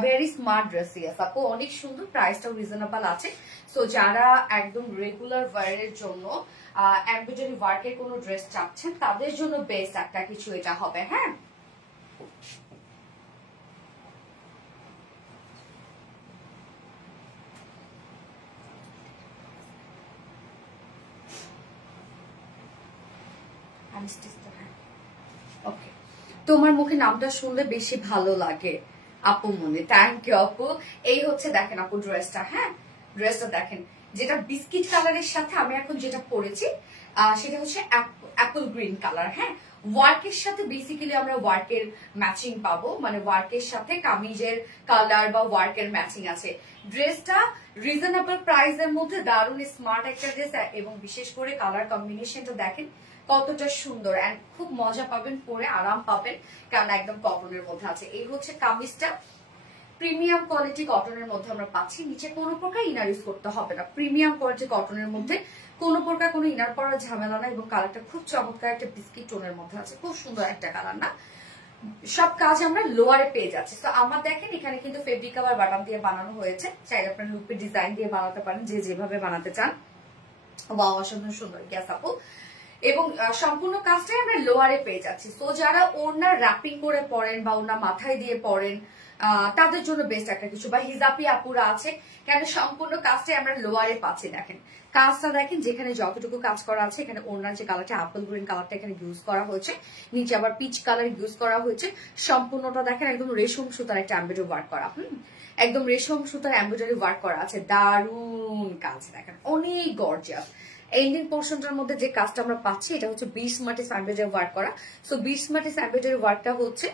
ভেরি স্মার্ট ড্রেস, ইয়েস আপু অনেক সুন্দর, প্রাইসটাও রিজনেবল আছে। সো যারা একদম রেগুলার ওয়্যারের জন্য এমব্রয়ডারি ওয়ার্কের কোনো ড্রেস চাচ্ছেন তাদের জন্য বেস্ট একটা কিছু এটা হবে। হ্যাঁ ওকে, তোমার মুখে নামটা শুনলে বেশি ভালো লাগে আপু মনে, থ্যাংক ইউ আপু। এই হচ্ছে দেখেন আপু ড্রেসটা, হ্যাঁ ড্রেসটা দেখেন, যেটা বিস্কিট কালারের সাথে আমি এখন যেটা পরেছি সেটা হচ্ছে অ্যাপল গ্রিন কালার। হ্যাঁ ওয়ার্কের সাথে বেসিক্যালি আমরা ওয়ার্কের ম্যাচিং পাবো, মানে ওয়ার্কের সাথে কামিজের কালার বা ওয়ার্কের ম্যাচিং আছে। ড্রেসটা রিজনেবল প্রাইসের মধ্যে দারুণ স্মার্ট একটা ড্রেস, এবং বিশেষ করে কালার কম্বিনেশনটা দেখেন কতটা সুন্দর, এন্ড খুব মজা পাবেন পরে, আরাম পাবেন, কারণ একদম কটনের মধ্যে আছে। এই হচ্ছে কামিজটা, প্রিমিয়াম কোয়ালিটি কটনের মধ্যে আমরা পাচ্ছি। নিচে কোনো প্রকার ইনার ইউজ করতে হবে না, প্রিমিয়াম কোয়ালিটি কটনের মধ্যে কোনো প্রকার কোনো ইনার পরার ঝামেলা না। এবং কালারটা খুব চমৎকার একটা বিস্কিট টোনের মধ্যে আছে, খুব সুন্দর একটা কালার না। সব কাজ আমরা লোয়ারে পেয়ে যাচ্ছি। তো আমার দেখেন এখানে কিন্তু ফেব্রিক কভার বাটাম দিয়ে বানানো হয়েছে, চাইলে আপনার লুপের ডিজাইন দিয়ে বানাতে পারেন, যে যেভাবে বানাতে চান। ওয়াও, অসাধারণ সুন্দর গ্যাস আপু। এবং সম্পূর্ণ কাজটাই আমরা লোয়ারে পেয়ে যাচ্ছি। তো যারা ওড়না র্যাপিং করে পরেন বা ওড়না মাথায় দিয়ে পরেন তাদের জন্য বেস্ট একটা কিছু, বা হিজাবি আপুরা আছে, কেন সম্পূর্ণ কাজটাই আমরা লোয়ারে পাচ্ছি। দেখেন কাজটা দেখেন, যেখানে যতটুকু কাজ করা আছে, এখানে ওড়নার যে কালারটা অ্যাপল গ্রিন কালারটা এখানে ইউজ করা হয়েছে, নিচে আবার পিচ কালার ইউজ করা হয়েছে। সম্পূর্ণটা দেখেন একদম রেশম সুতার একটা এমব্রয়ডারি ওয়ার্ক করা, একদম রেশম সুতার এমব্রয়ডারি ওয়ার্ক করা আছে। দারুন কাজ, দেখেন অনেক গর্জিয়াস। এন্ডিং পোর্শনটার মধ্যে যে কাজটা আমরা পাচ্ছি, এটা হচ্ছে 20 মার্টিস এমব্রয়ডারি ওয়ার্ক করা। সো 20 মার্টিস এমব্রয়ডারি ওয়ার্কটা হচ্ছে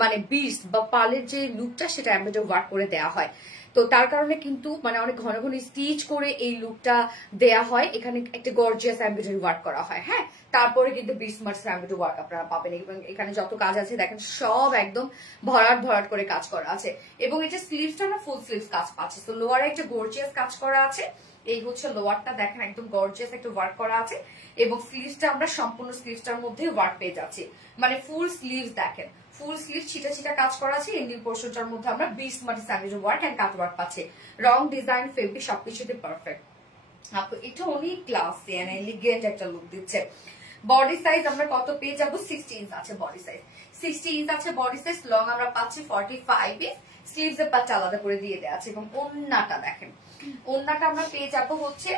মানে 20 বা পার্লের যে লুকটা, সেটা এমব্রয়ডারি ওয়ার্ক করে দেওয়া হয়। তো তার কারণে কিন্তু মানে অনেক ঘন ঘন স্টিচ করে এই লুকটা দেয়া হয়। এখানে একটা গর্জিয়াস এমব্রয়ডারি ওয়ার্ক করা হয়। হ্যাঁ, তারপরে কিন্তু 20 মার্টিস এমব্রয়ডারি ওয়ার্ক আপনারা পাবেন। এবং এখানে যত কাজ আছে দেখেন সব একদম ভরাট ভরাট করে কাজ করা আছে। এবং এটা স্লিভসটা আমরা ফুল স্লিভস কাজ পাচ্ছি। তো লোয়ারে একটা গর্জিয়াস কাজ করা আছে। এই হচ্ছে লোয়ারটা, দেখেন একদম গর্জিয়াস একটা ওয়ার্ক করা আছে। এবং স্লিভসটা আমরা সম্পূর্ণ স্লিভসটার মধ্যে ওয়ার্ক পেয়ে যাচ্ছি, মানে ফুল স্লিভস দেখেন, ফুল স্লিভ ছিটা ছিটা কাজ করা আছে। এন্ডিং পোর্শনটার মধ্যে আমরা 20 মার্টিস embroidery work and cut work পাচ্ছি। রং, ডিজাইন, ফেব্রিক সবকিছুতে পারফেক্ট। আপু এটা অনেক ক্লাসি এন্ড এলিগেন্ট একটা লুক দিচ্ছে। বডি সাইজ আমরা কত পেয়ে যাবো? 60 ইঞ্চ আছে বডি সাইজ, 60 ইঞ্চ আছে বডি সাইজ। লং আমরা পাচ্ছি 45 ইঞ্চ। স্লিভস এর পার্ট আলাদা করে দিয়ে দেওয়া আছে। এবং ওড়নাটা দেখেন, ওড়নাটা আমরা পেয়ে যাবো হচ্ছে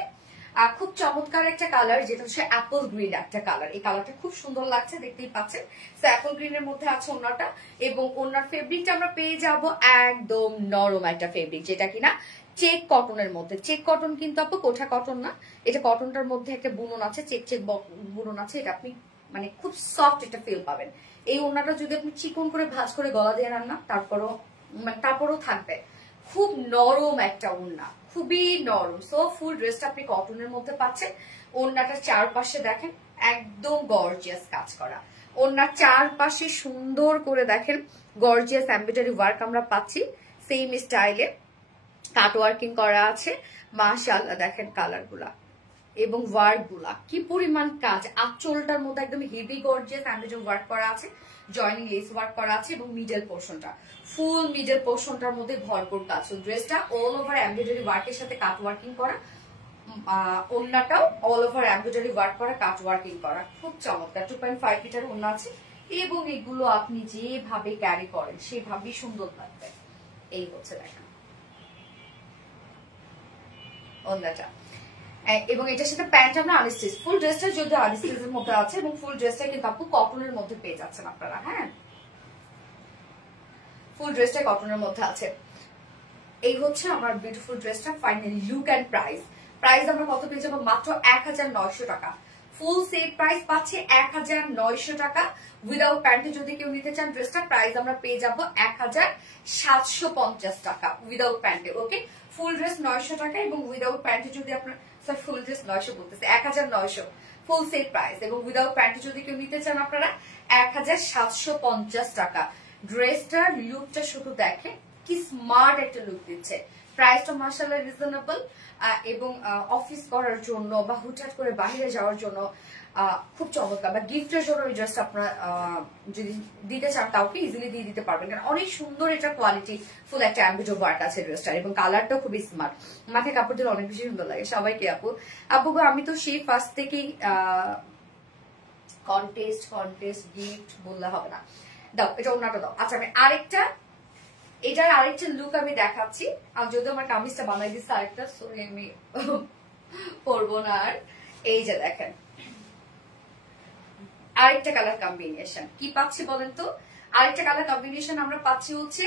খুব চমৎকার একটা কালার, যেটা হচ্ছে অ্যাপল গ্রিন একটা কালার। এই কালারটা খুব সুন্দর লাগছে, দেখতেই পাচ্ছেন। অ্যাপল গ্রিনের মধ্যে আছে ওড়নাটা। এবং ওড়নার ফেব্রিকটা আমরা পেয়ে যাব একদম নরম একটা ফেব্রিক, যেটা কিনা চেক কটনের মধ্যে। চেক কটন কিন্তু আপু কোঠা কটন না, এটা কটনটার মধ্যে একটা বুনন আছে, চেক চেক বুনন আছে। এটা আপনি মানে খুব সফট একটা ফিল পাবেন। এই ওড়নাটা যদি আপনি চিকন করে ভাঁজ করে গলা দিয়ে রান না, তারপরও থাকবে খুব নরম একটা ওড়না, খুবই নরম। সো ফুল ড্রেসটা আপনি কটনের মধ্যে পাচ্ছেন। ওড়নাটার চারপাশে দেখেন একদম গর্জিয়াস কাজ করা। ওড়নার চারপাশে সুন্দর করে দেখেন গর্জিয়াস এমব্রয়ডারি ওয়ার্ক আমরা পাচ্ছি, সেম স্টাইলে কাট ওয়ার্কিং করা আছে। মাশাআল্লাহ দেখেন কালার গুলা এবং ওয়ার্ক গুলা কি পরিমাণ কাজ। আঁচলটার মধ্যে একদম হেভি গর্জিয়াস এমব্রয়ডারি ওয়ার্ক করা আছে, জয়নিং লেস ওয়ার্ক করা আছে। এবং মিডল পোর্শনটা, ফুল মিডল পোর্শনটার মধ্যে ভরপুর কাজ। ড্রেসটা অল ওভার এমব্রয়ডারি ওয়ার্কের সাথে কাট ওয়ার্কিং করা, ওড়নাটাও অল ওভার এমব্রয়ডারি ওয়ার্ক করা, কাট ওয়ার্কিং করা, খুব চমৎকার। 2.5 মিটার ওড়না আছে। এবং এগুলো আপনি যেভাবে ক্যারি করেন সেভাবেই সুন্দর লাগবে। এই হচ্ছে দেখেন ওড়নাটা। এবং এটার সাথে প্যান্ট আমরা আনস্টিচ, ফুল ড্রেসটা যদি আনস্টিচের মধ্যে আছে। এবং ফুল ড্রেসটা কিন্তু আপু কটনের মধ্যে পেয়ে যাচ্ছেন আপনারা। হ্যাঁ, ফুল ড্রেসটা কটনের মধ্যে আছে। এই হচ্ছে আমার বিউটিফুল ড্রেসটা finally look and price. Price আমরা কত পেয়ে যাবো? মাত্র 1900 টাকা। ফুল সেট প্রাইস পাচ্ছি 1900 টাকা। উইদাউট প্যান্টে যদি কেউ নিতে চান ড্রেসটা, প্রাইস আমরা পেয়ে যাবো 1750 টাকা উইদাউট প্যান্টে। ওকে, ফুল ড্রেস 900 টাকা এবং উইদাউট প্যান্টে যদি আপনার, ফুল ড্রেস 900 বলতেছে, 1900 ফুল সেট প্রাইস। এবং উইদাউট প্যান্টে যদি কেউ নিতে চান আপনারা 1750 টাকা। ড্রেসটার লুকটা শুধু দেখে কি স্মার্ট একটা লুক দিচ্ছে। প্রাইসটা মাশাআল্লাহ রিজনেবল। এবং অফিস করার জন্য বা হুটহাট করে বাইরে যাওয়ার জন্য খুব চমৎকার, বা গিফটের জন্য এই ড্রেসটা আপনারা যদি দিতে চান কাউকে ইজিলি দিয়ে দিতে পারবেন। কারণ অনেক সুন্দর এটা কোয়ালিটি ফুল একটা এমব্রয়ডারি ওয়ার্ক আছে ড্রেসটার। এবং কালারটাও খুবই স্মার্ট, মাথায় কাপড় দিলে অনেক বেশি সুন্দর লাগে সবাইকে। আপু আমি তো সেই ফার্স্ট থেকেই কন্টেস্ট গিফট বললে হবে না। দাও এটা ওড়নাটা দাও। আচ্ছা আমি এটার আরেকটা লুক আমি দেখাচ্ছি। আর যদি আমার কামিজটা বানাই দিচ্ছে আরেকটা, সরি আমি পরবো না আর। এই যে দেখেন আরেকটা কালার কম্বিনেশন কি পাচ্ছি বলেন তো? আরেকটা কালার কম্বিনেশন আমরা পাচ্ছি হচ্ছে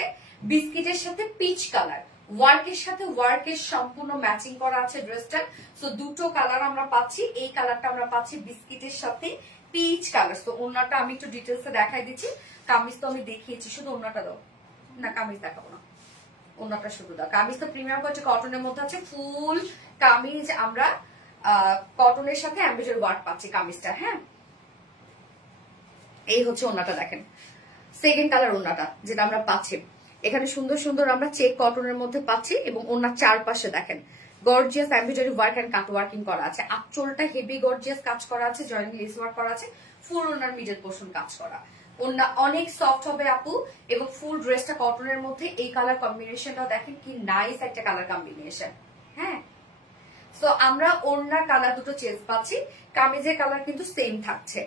বিস্কিটের সাথে পিচ কালার। ওয়ার্কের সাথে ওয়ার্কের সম্পূর্ণ ম্যাচিং করা আছে ড্রেসটা। সো দুটো কালার আমরা পাচ্ছি। এই কালারটা আমরা পাচ্ছি বিস্কিটের সাথে পিচ কালার। তো ওড়নাটা আমি একটু ডিটেলসে দেখাই দিচ্ছি। কামিজ তো আমি দেখিয়েছি, শুধু ওড়নাটা দাও না, কামিজ দেখাবো না, ওড়নাটা শুধু দাও। কামিজ তো প্রিমিয়াম কোয়ালিটি কটনের মধ্যে আছে। ফুল কামিজ আমরা কটনের সাথে এমব্রয়ডারি ওয়ার্ক পাচ্ছি কামিজটা। হ্যাঁ, এই হচ্ছে ওড়নাটা দেখেন, সেকেন্ড কালার ওড়নাটা যেটা আমরা পাচ্ছি। এখানে সুন্দর সুন্দর আমরা চেক কটনের মধ্যে পাচ্ছি এবং ওনার চারপাশে দেখেন gorgeous embroidery work and cut working করা আছে। আঁচলটা হেভি গর্জিয়াস কাজ করা আছে, জয়েন্ট লেস ওয়ার্ক করা আছে, ফুল ওনার মিডল পোর্শন কাজ করা। ওনা অনেক সফট হবে আপু এবং ফুল ড্রেসটা কটনের মধ্যে। এই কালার কম্বিনেশনটা দেখেন কি নাইস একটা কালার কম্বিনেশন। হ্যাঁ, সো আমরা ওনার কালার দুটো চেঞ্জ পাচ্ছি, কামিজের কালার কিন্তু সেম থাকছে।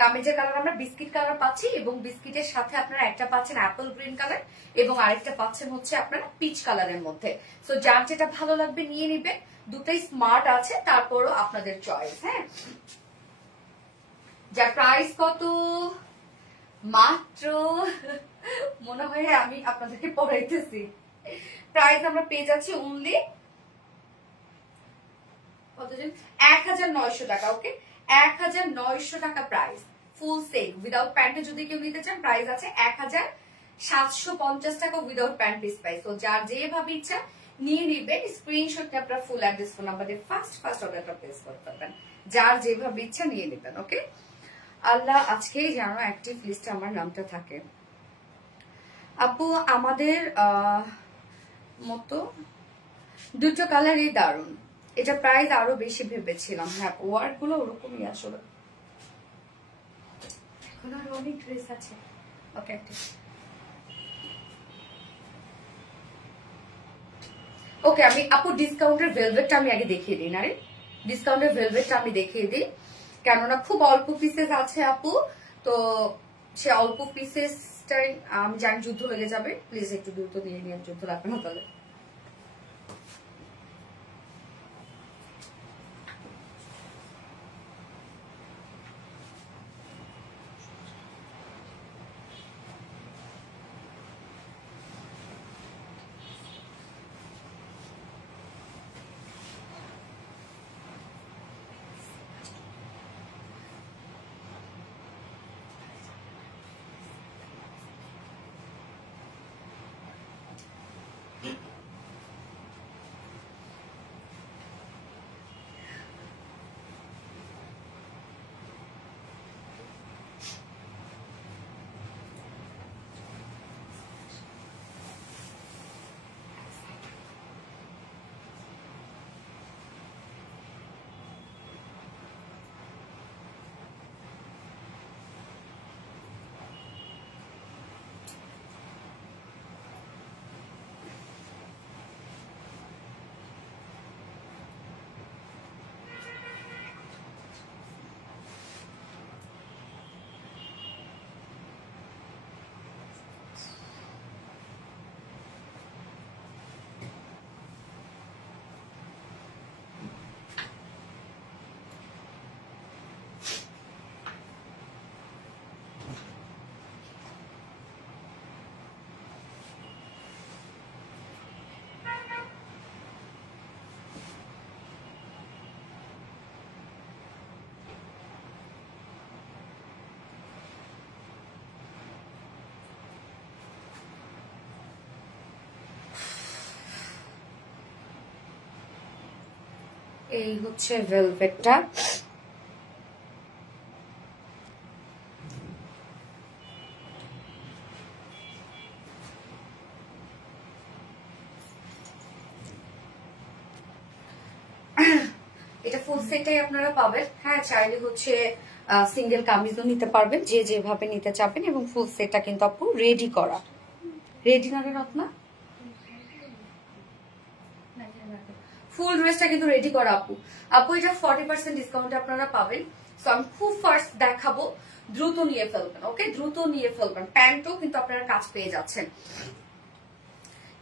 কামিজের কালার আমরা বিস্কিট কালার পাচ্ছি এবং বিস্কিটের সাথে আপনারা একটা পাচ্ছেন অ্যাপল গ্রিন কালার এবং আরেকটা পাচ্ছেন হচ্ছে আপনারা পিচ কালারের মধ্যে। সো যার যেটা ভালো লাগবে নিয়ে নিবেন, দুটোই স্মার্ট আছে, তারপরও আপনাদের চয়েস। হ্যাঁ, যার প্রাইস কত মাত্র মনে হয় আমি আপনাদেরকে পড়াইতেছি। প্রাইস আমরা পেয়ে যাচ্ছি অনলি 1900 টাকা। ওকে, 1900 টাকা প্রাইস, ফুল সেট উইদাউট প্যান্টে যদি কেউ নিতে চান প্রাইস আছে 1750 টাকা উইদাউট প্যান্ট পিস প্রাইস। তো যার যেভাবে ইচ্ছা নিয়ে নিবেন, স্ক্রিনশট আপনার ফুল অ্যাড্রেস ফোন নাম্বার দিয়ে ফার্স্ট অর্ডারটা প্লেস করতে পারবেন। যার যেভাবে ইচ্ছা নিয়ে নেবেন। ওকে, আল্লাহ আজকেই যেন অ্যাক্টিভ লিস্টে আমার নামটা থাকে। আপু আমাদের মতো দুটো কালারই দারুন, এটা প্রাইস আরো বেশি ভেবেছিলাম। হ্যাঁ, ওয়ার্ক গুলো ওরকমই আসলে, এখন আরো অনেক ড্রেস আছে। ওকে, ওকে আমি আপু ডিসকাউন্টের ভেলভেটটা আমি আগে দেখিয়ে দিই। না রে, ডিসকাউন্টের ভেলভেটটা আমি দেখিয়ে দিই, কেননা খুব অল্প পিসেস আছে আপু। তো সে অল্প পিসেসটাই আমি জানি যুদ্ধ লেগে যাবে, প্লিজ একটু দ্রুত দিয়ে নিয়ে যুদ্ধ রাখবেন না তাহলে। এই হচ্ছে ভেলভেটটা। এটা ফুল সেটটাই আপনারা পাবেন। হ্যাঁ, চাইলে হচ্ছে সিঙ্গেল কামিজও নিতে পারবেন, যে যেভাবে নিতে চাবেন। এবং ফুল সেটটা কিন্তু আপু রেডি করা, রেডি না রত্না, ফুল ড্রেসটা কিন্তু রেডি করা আপু। আপু এটা 40% ডিসকাউন্ট আপনারা পাবেন। সো আমি খুব ফার্স্ট দেখাবো, দ্রুত নিয়ে ফেলবেন। ওকে, দ্রুত নিয়ে ফেলবেন। প্যান্টও কিন্তু আপনারা কাজ পেয়ে যাচ্ছেন।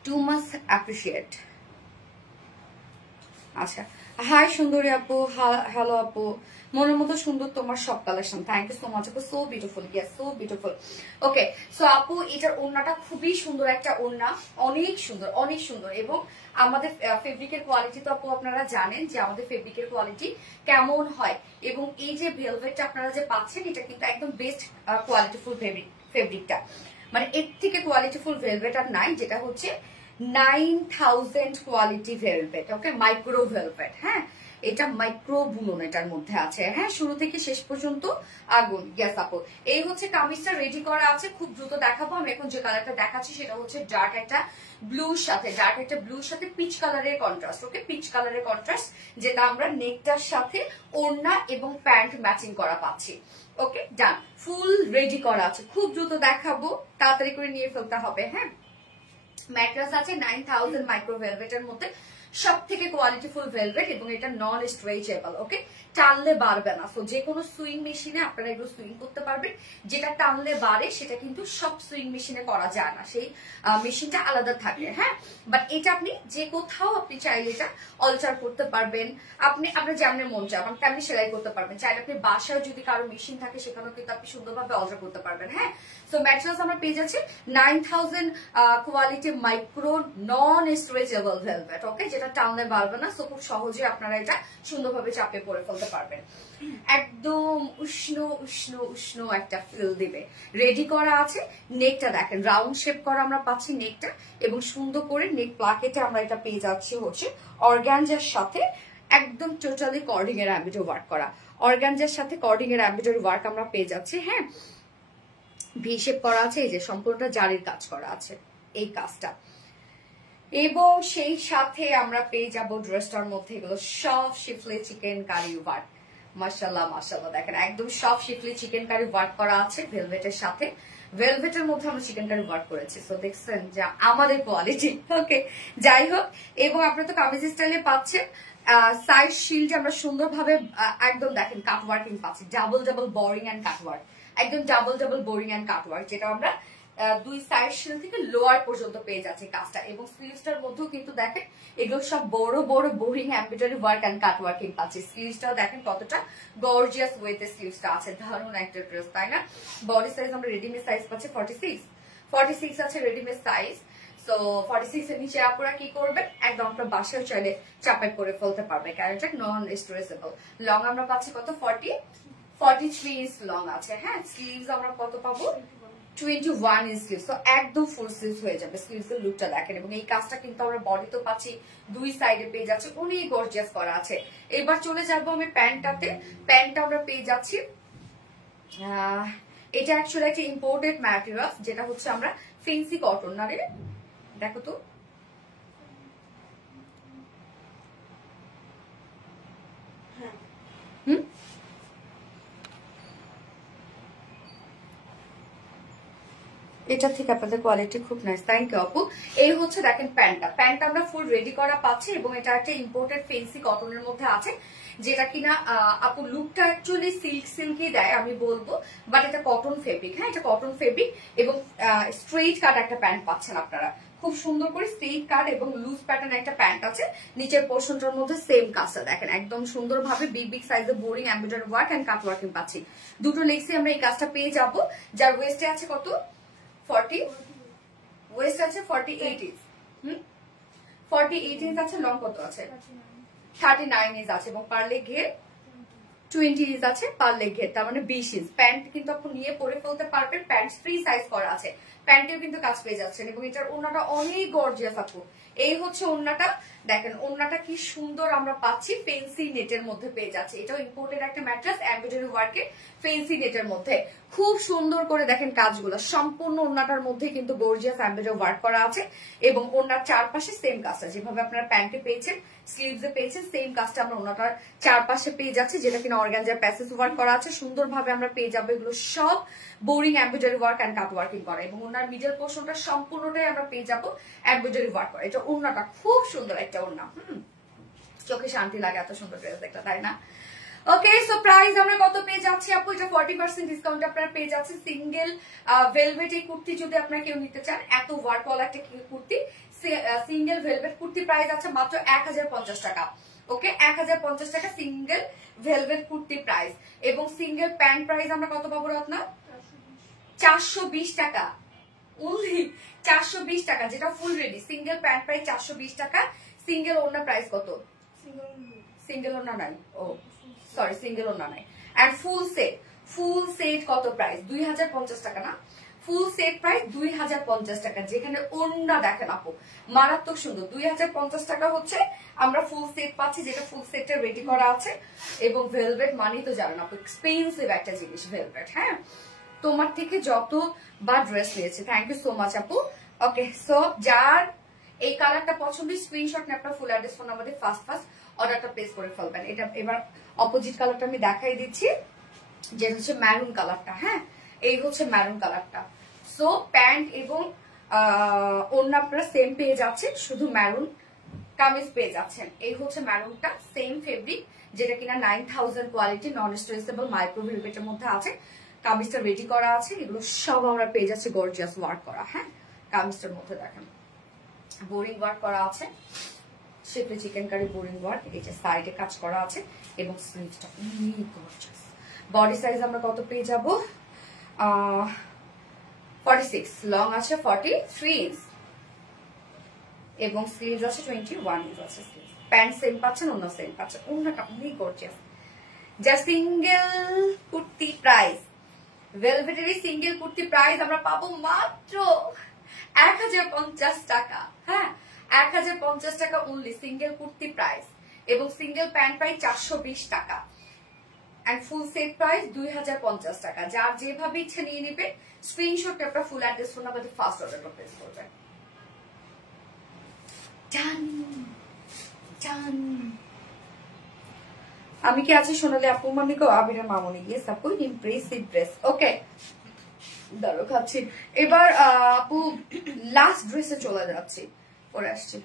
Too much appreciate. আচ্ছা, হাই সুন্দরী আপু, হ্যালো আপু, মনের মতো সুন্দর তোমার সব collection. Thank you so much আপু, so beautiful. Yes, so beautiful. Okay, so আপু এটার ওড়নাটা খুবই সুন্দর একটা ওড়না, অনেক সুন্দর, অনেক সুন্দর। এবং আমাদের ফেব্রিকের কোয়ালিটি তো আপু আপনারা জানেন যে আমাদের ফেব্রিকের কোয়ালিটি কেমন হয়। এবং এই যে ভেলভেটটা আপনারা যে পাচ্ছেন, এটা কিন্তু একদম বেস্ট কোয়ালিটিফুল ফেব্রিকটা, মানে এর থেকে কোয়ালিটিফুল ভেলভেট আর নাই, যেটা হচ্ছে 9000 কোয়ালিটি ভেলভেট। ওকে, মাইক্রো ভেলভেট। হ্যাঁ, এটা মাইক্রো বুনন এটার মধ্যে আছে, হ্যাঁ, শুরু থেকে শেষ পর্যন্ত আগুন। গ্যাস আপু, এই হচ্ছে কামিজটা রেডি করা আছে, খুব দ্রুত দেখাবো। আমি এখন যে কালারটা দেখাচ্ছি সেটা হচ্ছে ডার্ক একটা ব্লুর সাথে পিচ কালারের কন্ট্রাস্ট। ওকে, পিচ কালারের কন্ট্রাস্ট, যেটা আমরা নেকটার সাথে ওড়না এবং প্যান্ট ম্যাচিং করা পাচ্ছি। ওকে, ডান, ফুল রেডি করা আছে, খুব দ্রুত দেখাবো, তাড়াতাড়ি করে নিয়ে ফেলতে হবে। হ্যাঁ, ম্যাট্রেস আছে 9000 মাইক্রো ভেলভেটের মধ্যে, সব থেকে কোয়ালিটিফুল ভেলভেট, এবং এটা নন স্ট্রেচেবল। ওকে, টানলে বাড়বে না। সো যে কোনো সুইং মেশিনে আপনারা এগুলো সুইং করতে পারবেন। যেটা টানলে বাড়ে সেটা কিন্তু সব সুইং মেশিনে করা যায় না, সেই মেশিনটা আলাদা থাকে। হ্যাঁ, বাট এটা আপনি যে কোথাও আপনি চাইলে এটা অল্টার করতে পারবেন, আপনি আপনার যেমন মন চায় তেমনি সেলাই করতে পারবেন। চাইলে আপনি বাসায় যদি কারো মেশিন থাকে সেখানেও কিন্তু আপনি সুন্দরভাবে অল্টার করতে পারবেন। হ্যাঁ, সো ম্যাটেরিয়ালস আমরা পেয়ে যাচ্ছি 9000 কোয়ালিটি মাইক্রো নন স্ট্রেচেবল ভেলভেট। ওকে, যেটা টানলে বাড়বে না। সো খুব সহজে আপনারা এটা সুন্দরভাবে চাপে পরে ফেলতে পারবেন। একদম উষ্ণ উষ্ণ উষ্ণ একটা ফিল দিবে। রেডি করা আছে। নেকটা দেখেন রাউন্ড শেপ করা আমরা পাচ্ছি নেকটা, এবং সুন্দর করে নেক প্লাকেটে আমরা এটা পেয়ে যাচ্ছি হচ্ছে অর্গানজার সাথে একদম টোটালি কর্ডিং এর এমব্রয়ডারি ওয়ার্ক করা। অর্গানজার সাথে কর্ডিং এর এমব্রয়ডারি ওয়ার্ক আমরা পেয়ে যাচ্ছি। হ্যাঁ, ভি শেপ করা আছে, এই যে সম্পূর্ণটা জারির কাজ করা আছে এই কাজটা, এবং সেই সাথে আমরা পেয়ে যাব ড্রেসটার মধ্যে এগুলো সব শিফলি চিকেন কারি ওয়ার্ক। মাশাআল্লাহ মাশাআল্লাহ, দেখেন একদম সব শিফলি চিকেন কারি ওয়ার্ক করা আছে ভেলভেটের সাথে। ভেলভেটের মধ্যে আমরা চিকেন কারি ওয়ার্ক করেছি। সো দেখছেন যে আমাদের কোয়ালিটি। ওকে, যাই হোক, এবং আপনারা তো কামিজ স্টাইলে পাচ্ছেন। সাইড শিল্ড আমরা সুন্দরভাবে একদম দেখেন কাট ওয়ার্কিং পাচ্ছি, double double boring and cut work, একদম double double boring and cut work, যেটা আমরা দুই সাইড শিল থেকে লোয়ার পর্যন্ত পেয়ে যাচ্ছে কাজটা। এবং স্লিভসটার মধ্যেও কিন্তু দেখেন এগুলো সব বড় বড় boring embroidery work and cut working পাচ্ছি। স্লিভসটাও দেখেন কতটা গর্জিয়াস ওয়েতে স্লিভসটা আছে, দারুণ একটা ড্রেস, তাই না? বডি সাইজ আমরা রেডিমেড সাইজ পাচ্ছি 46 আছে রেডিমেড সাইজ। সো 46 এর নিচে আপনারা কি করবেন, একদম আপনার বাসায় চাইলে চাপাই করে ফেলতে পারবে, কারণ এটা নন স্ট্রেচেবল। লং আমরা পাচ্ছি কত, 43 ইঞ্চ লং আছে। হ্যাঁ, স্লিভস আমরা কত পাবো, 21 ইঞ্চ স্লিভস। তো একদম ফুল স্লিভস হয়ে যাবে। স্লিভস এর লুকটা দেখেন, এবং এই কাজটা কিন্তু আমরা বডিতেও পাচ্ছি, দুই সাইডে পেয়ে যাচ্ছে, অনেক গর্জিয়াস করা আছে। এবার চলে যাবো আমি প্যান্টটাতে। প্যান্টটা আমরা পেয়ে যাচ্ছি, এটা অ্যাকচুয়ালি একটা ইম্পোর্টেড ম্যাটেরিয়াল, যেটা হচ্ছে আমরা ফেন্সি কটন। না রে, দেখো তো, এটা থেকে আপনাদের কোয়ালিটি খুব নাইস, থ্যাংক ইউ আপু। এই হচ্ছে দেখেন প্যান্টটা আমরা ফুল রেডি করা পাচ্ছি, এবং এটা একটা ইম্পোর্টেড ফেন্সি কটনের মধ্যে আছে, যেটা কিনা আপু লুকটা অ্যাকচুয়ালি সিল্কি দেয় আমি বলবো, বাট এটা কটন ফেব্রিক। হ্যাঁ, এটা কটন ফেব্রিক, এবং স্ট্রেইট কাট একটা প্যান্ট পাচ্ছেন আপনারা, খুব সুন্দর করে স্ট্রেইট কাট এবং লুজ প্যাটার্ন একটা প্যান্ট আছে। নিচের পোর্শনটার মধ্যে সেম কাজটা দেখেন, একদম সুন্দরভাবে বিগ সাইজের boring embroidery work and cut working পাচ্ছি। দুটো লেগসে আমরা এই কাজটা পেয়ে যাব, যার ওয়েস্টে আছে কত, 40, ওয়েস্ট আছে 48 ইঞ্চ। 48 ইঞ্চ আছে। লং কত আছে, 39 ইঞ্চ আছে, এবং পার লেগ ঘের 20 ইঞ্চ আছে পার লেগ ঘের, তার মানে 20 ইঞ্চ। প্যান্ট কিন্তু আপনি নিয়ে পরে ফেলতে পারবেন, প্যান্ট ফ্রি সাইজ করা আছে, প্যান্টেও কিন্তু কাজ পেয়ে যাচ্ছেন। এবং এটার ওড়নাটা অনেক গর্জিয়াস আপু। এই হচ্ছে ওড়নাটা, দেখেন ওড়নাটা কি সুন্দর আমরা পাচ্ছি, ফেন্সি নেটের মধ্যে পেয়ে যাচ্ছে। এটাও ইম্পোর্টেড একটা ম্যাট্রেস, এমব্রয়ডারি ওয়ার্কে ফেন্সি নেটের মধ্যে, খুব সুন্দর করে দেখেন কাজগুলো। সম্পূর্ণ ওড়নাটার মধ্যে কিন্তু গর্জিয়াস এমব্রয়ডারি ওয়ার্ক করা আছে, এবং ওড়নার চারপাশে সেম কাজটা যেভাবে আপনারা প্যান্টে পেয়েছেন, স্লিভসে পেয়েছেন, সেম কাজটা আমরা ওড়নাটার চারপাশে পেয়ে যাচ্ছি, যেটা কিনা অর্গানজার প্যাসেজ ওয়ার্ক করা আছে। সুন্দরভাবে আমরা পেয়ে যাবো এগুলো সব boring embroidery work and cut working করা, এবং ওনার মিডল পোর্শনটা সম্পূর্ণটাই আমরা পেয়ে যাবো এমব্রয়ডারি ওয়ার্ক করা। এটা ওড়নাটা খুব সুন্দর একটা ওড়না, চোখে শান্তি লাগে এত সুন্দর ড্রেস দেখতে, তাই না? ওকে, সো প্রাইস আমরা কত পেয়ে যাচ্ছি আপু, এটা 40% ডিসকাউন্ট আপনারা পেয়ে যাচ্ছেন। সিঙ্গেল ভেলভেট এই কুর্তি যদি আপনারা কেউ নিতে চান, এত ওয়ার্কওয়ালা একটা kurti, single velvet kurti price আছে মাত্র 1050 টাকা। ওকে, 1050 টাকা সিঙ্গেল ভেলভেট কুর্তি প্রাইস, এবং সিঙ্গেল প্যান্ট প্রাইস আমরা কত পাবো আপনার, 420 টাকা, অনলি 420 টাকা, যেটা full ready. Single pant price 420 টাকা। সিঙ্গেল ওড়না প্রাইস কত, সিঙ্গেল ওড়না নাই, ও সরি সিঙ্গেল ওড়না নাই। এন্ড ফুল সেট কত প্রাইস, 2050 টাকা না? ফুল সেট প্রাইস 2050 টাকা, যেখানে ওড়না দেখেন আপু মারাত্মক সুন্দর। 2050 টাকা হচ্ছে আমরা ফুল সেট পাচ্ছি, যেটা ফুল সেটটা রেডি করা আছে। এবং ভেলভেট মানি তো জানেন আপু এক্সপেন্সিভ একটা জিনিস ভেলভেট। হ্যাঁ, তোমার থেকে যত বা ড্রেস নিয়েছি, থ্যাংক ইউ সো মাচ আপু। ওকে, সো যার এই কালারটা পছন্দ স্ক্রিনশট নিয়ে আপনার ফুল অ্যাড্রেস ফোন নাম্বার দিয়ে ফাস্ট অর্ডারটা প্লেস করে ফেলবেন। এটা এবার অপোজিট কালারটা আমি দেখাই দিচ্ছি, যেটা হচ্ছে ম্যারুন কালারটা। হ্যাঁ, এই হচ্ছে ম্যারুন কালারটা। সো প্যান্ট এবং ওড়না আপনারা সেম পেয়ে যাচ্ছেন, শুধু ম্যারুন কামিজ পেয়ে যাচ্ছেন। এই হচ্ছে ম্যারুনটা, সেম ফেব্রিক, যেটা কিনা 9000 কোয়ালিটি, নন স্ট্রেচেবল, মাইক্রো ভেলভেটের মধ্যে আছে। কামিজটা রেডি করা আছে, এগুলো সব আমরা পেয়ে যাচ্ছি গর্জিয়াস ওয়ার্ক করা। হ্যাঁ, কামিজটার মধ্যে দেখেন বোরিং ওয়ার্ক করা আছে, শিপলি চিকেন কারি বোরিং ওয়ার্ক, এই যে সাইডে কাজ করা আছে এবং স্লিভসটা অনেক গর্জিয়াস। বডি সাইজ আমরা কত পেয়ে যাব? 46, লং আছে 43 ইঞ্চ এবং স্লিভস আছে 21 ইঞ্চ আছে। প্যান্ট সেম পাচ্ছেন, অন্য সেম পাচ্ছেন, অন্যটা অনেক গর্জিয়াস। যা সিঙ্গেল কুর্তি প্রাইস, ভেলভেটের সিঙ্গেল কুর্তি প্রাইস আমরা পাবো মাত্র 1050 টাকা। হ্যাঁ, 1050 টাকা অনলি সিঙ্গেল কুর্তি প্রাইস, এবং সিঙ্গেল প্যান্ট প্রাইস 420 টাকা, এন্ড ফুল সেট প্রাইস 2050 টাকা। যার যেভাবে ইচ্ছে নিয়ে নিবে, স্ক্রিনশট আপনার ফুল অ্যাড্রেস ফোন নাম্বার দিয়ে ফার্স্ট অর্ডারটা প্লেস করবেন। ডান ডান। আমি কি আছি সোনালি আপু মানিকো আবিরা মামনি? ইয়েস আপু, ইমপ্রেসিভ ড্রেস। ওকে, দাঁড়ো খাচ্ছি। এবার আপু লাস্ট ড্রেসে চলে যাচ্ছি, পরে আসছি।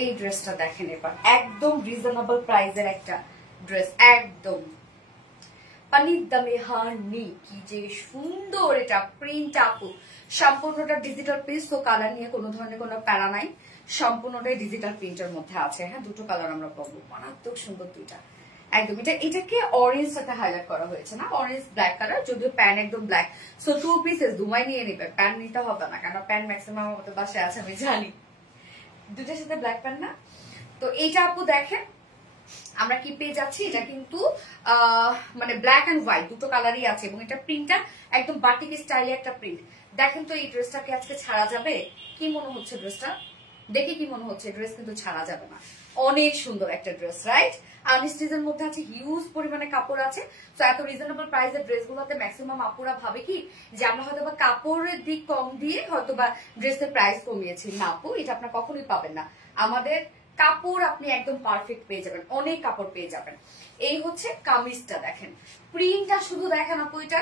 এই ড্রেসটা দেখেন, এবার একদম রিজনেবল প্রাইসের একটা ড্রেস, একদম পানির দামে হার নেই। কি যে সুন্দর এটা প্রিন্ট আপু, সম্পূর্ণটা ডিজিটাল প্রিন্ট, তো কালার নিয়ে কোনো ধরনের কোনো প্যারা নাই, সম্পূর্ণটাই ডিজিটাল প্রিন্টের মধ্যে আছে। হ্যাঁ, দুটো কালার আমরা পাবো, মারাত্মক সুন্দর দুইটা একদম। এটাকে অরেঞ্জ সাথে হাইলাইট করা হয়েছে না, অরেঞ্জ ব্ল্যাক কালার, যদিও প্যান্ট একদম ব্ল্যাক। সো 2 পিসেস দুমাই নিয়ে নিবে, প্যান্ট নিতে হবে না, কারণ প্যান্ট ম্যাক্সিমাম আমাদের বাসায় আছে আমি জানি, দুটার সাথে ব্ল্যাক প্যান্ট না। তো এইটা আপু দেখেন আমরা কি পেয়ে যাচ্ছি, এটা কিন্তু মানে ব্ল্যাক এন্ড হোয়াইট দুটো কালারই আছে, এবং এটা প্রিন্টটা একদম বাটিক স্টাইলে একটা প্রিন্ট। দেখেন তো এই ড্রেসটাকে আজকে ছাড়া যাবে? কি মনে হচ্ছে ড্রেসটা দেখে? কি মনে হচ্ছে? ড্রেস কিন্তু ছাড়া যাবে না, অনেক সুন্দর একটা ড্রেস, রাইট? আনস্টিচের মধ্যে আছে, হিউজ পরিমাণে কাপড় আছে। তো এত রিজনেবল প্রাইসের ড্রেসগুলোতে ম্যাক্সিমাম আপুরা ভাবে কি যে আমরা হয়তো বা কাপড়ের দিক কম দিয়ে হয়তো বা ড্রেসের প্রাইস কমিয়েছি। না আপু, এটা আপনার কখনোই পাবেন না। আমাদের কাপড় আপনি একদম পারফেক্ট পেয়ে যাবেন, অনেক কাপড় পেয়ে যাবেন। এই হচ্ছে কামিজটা দেখেন, প্রিন্টটা শুধু দেখেন আপু, এটা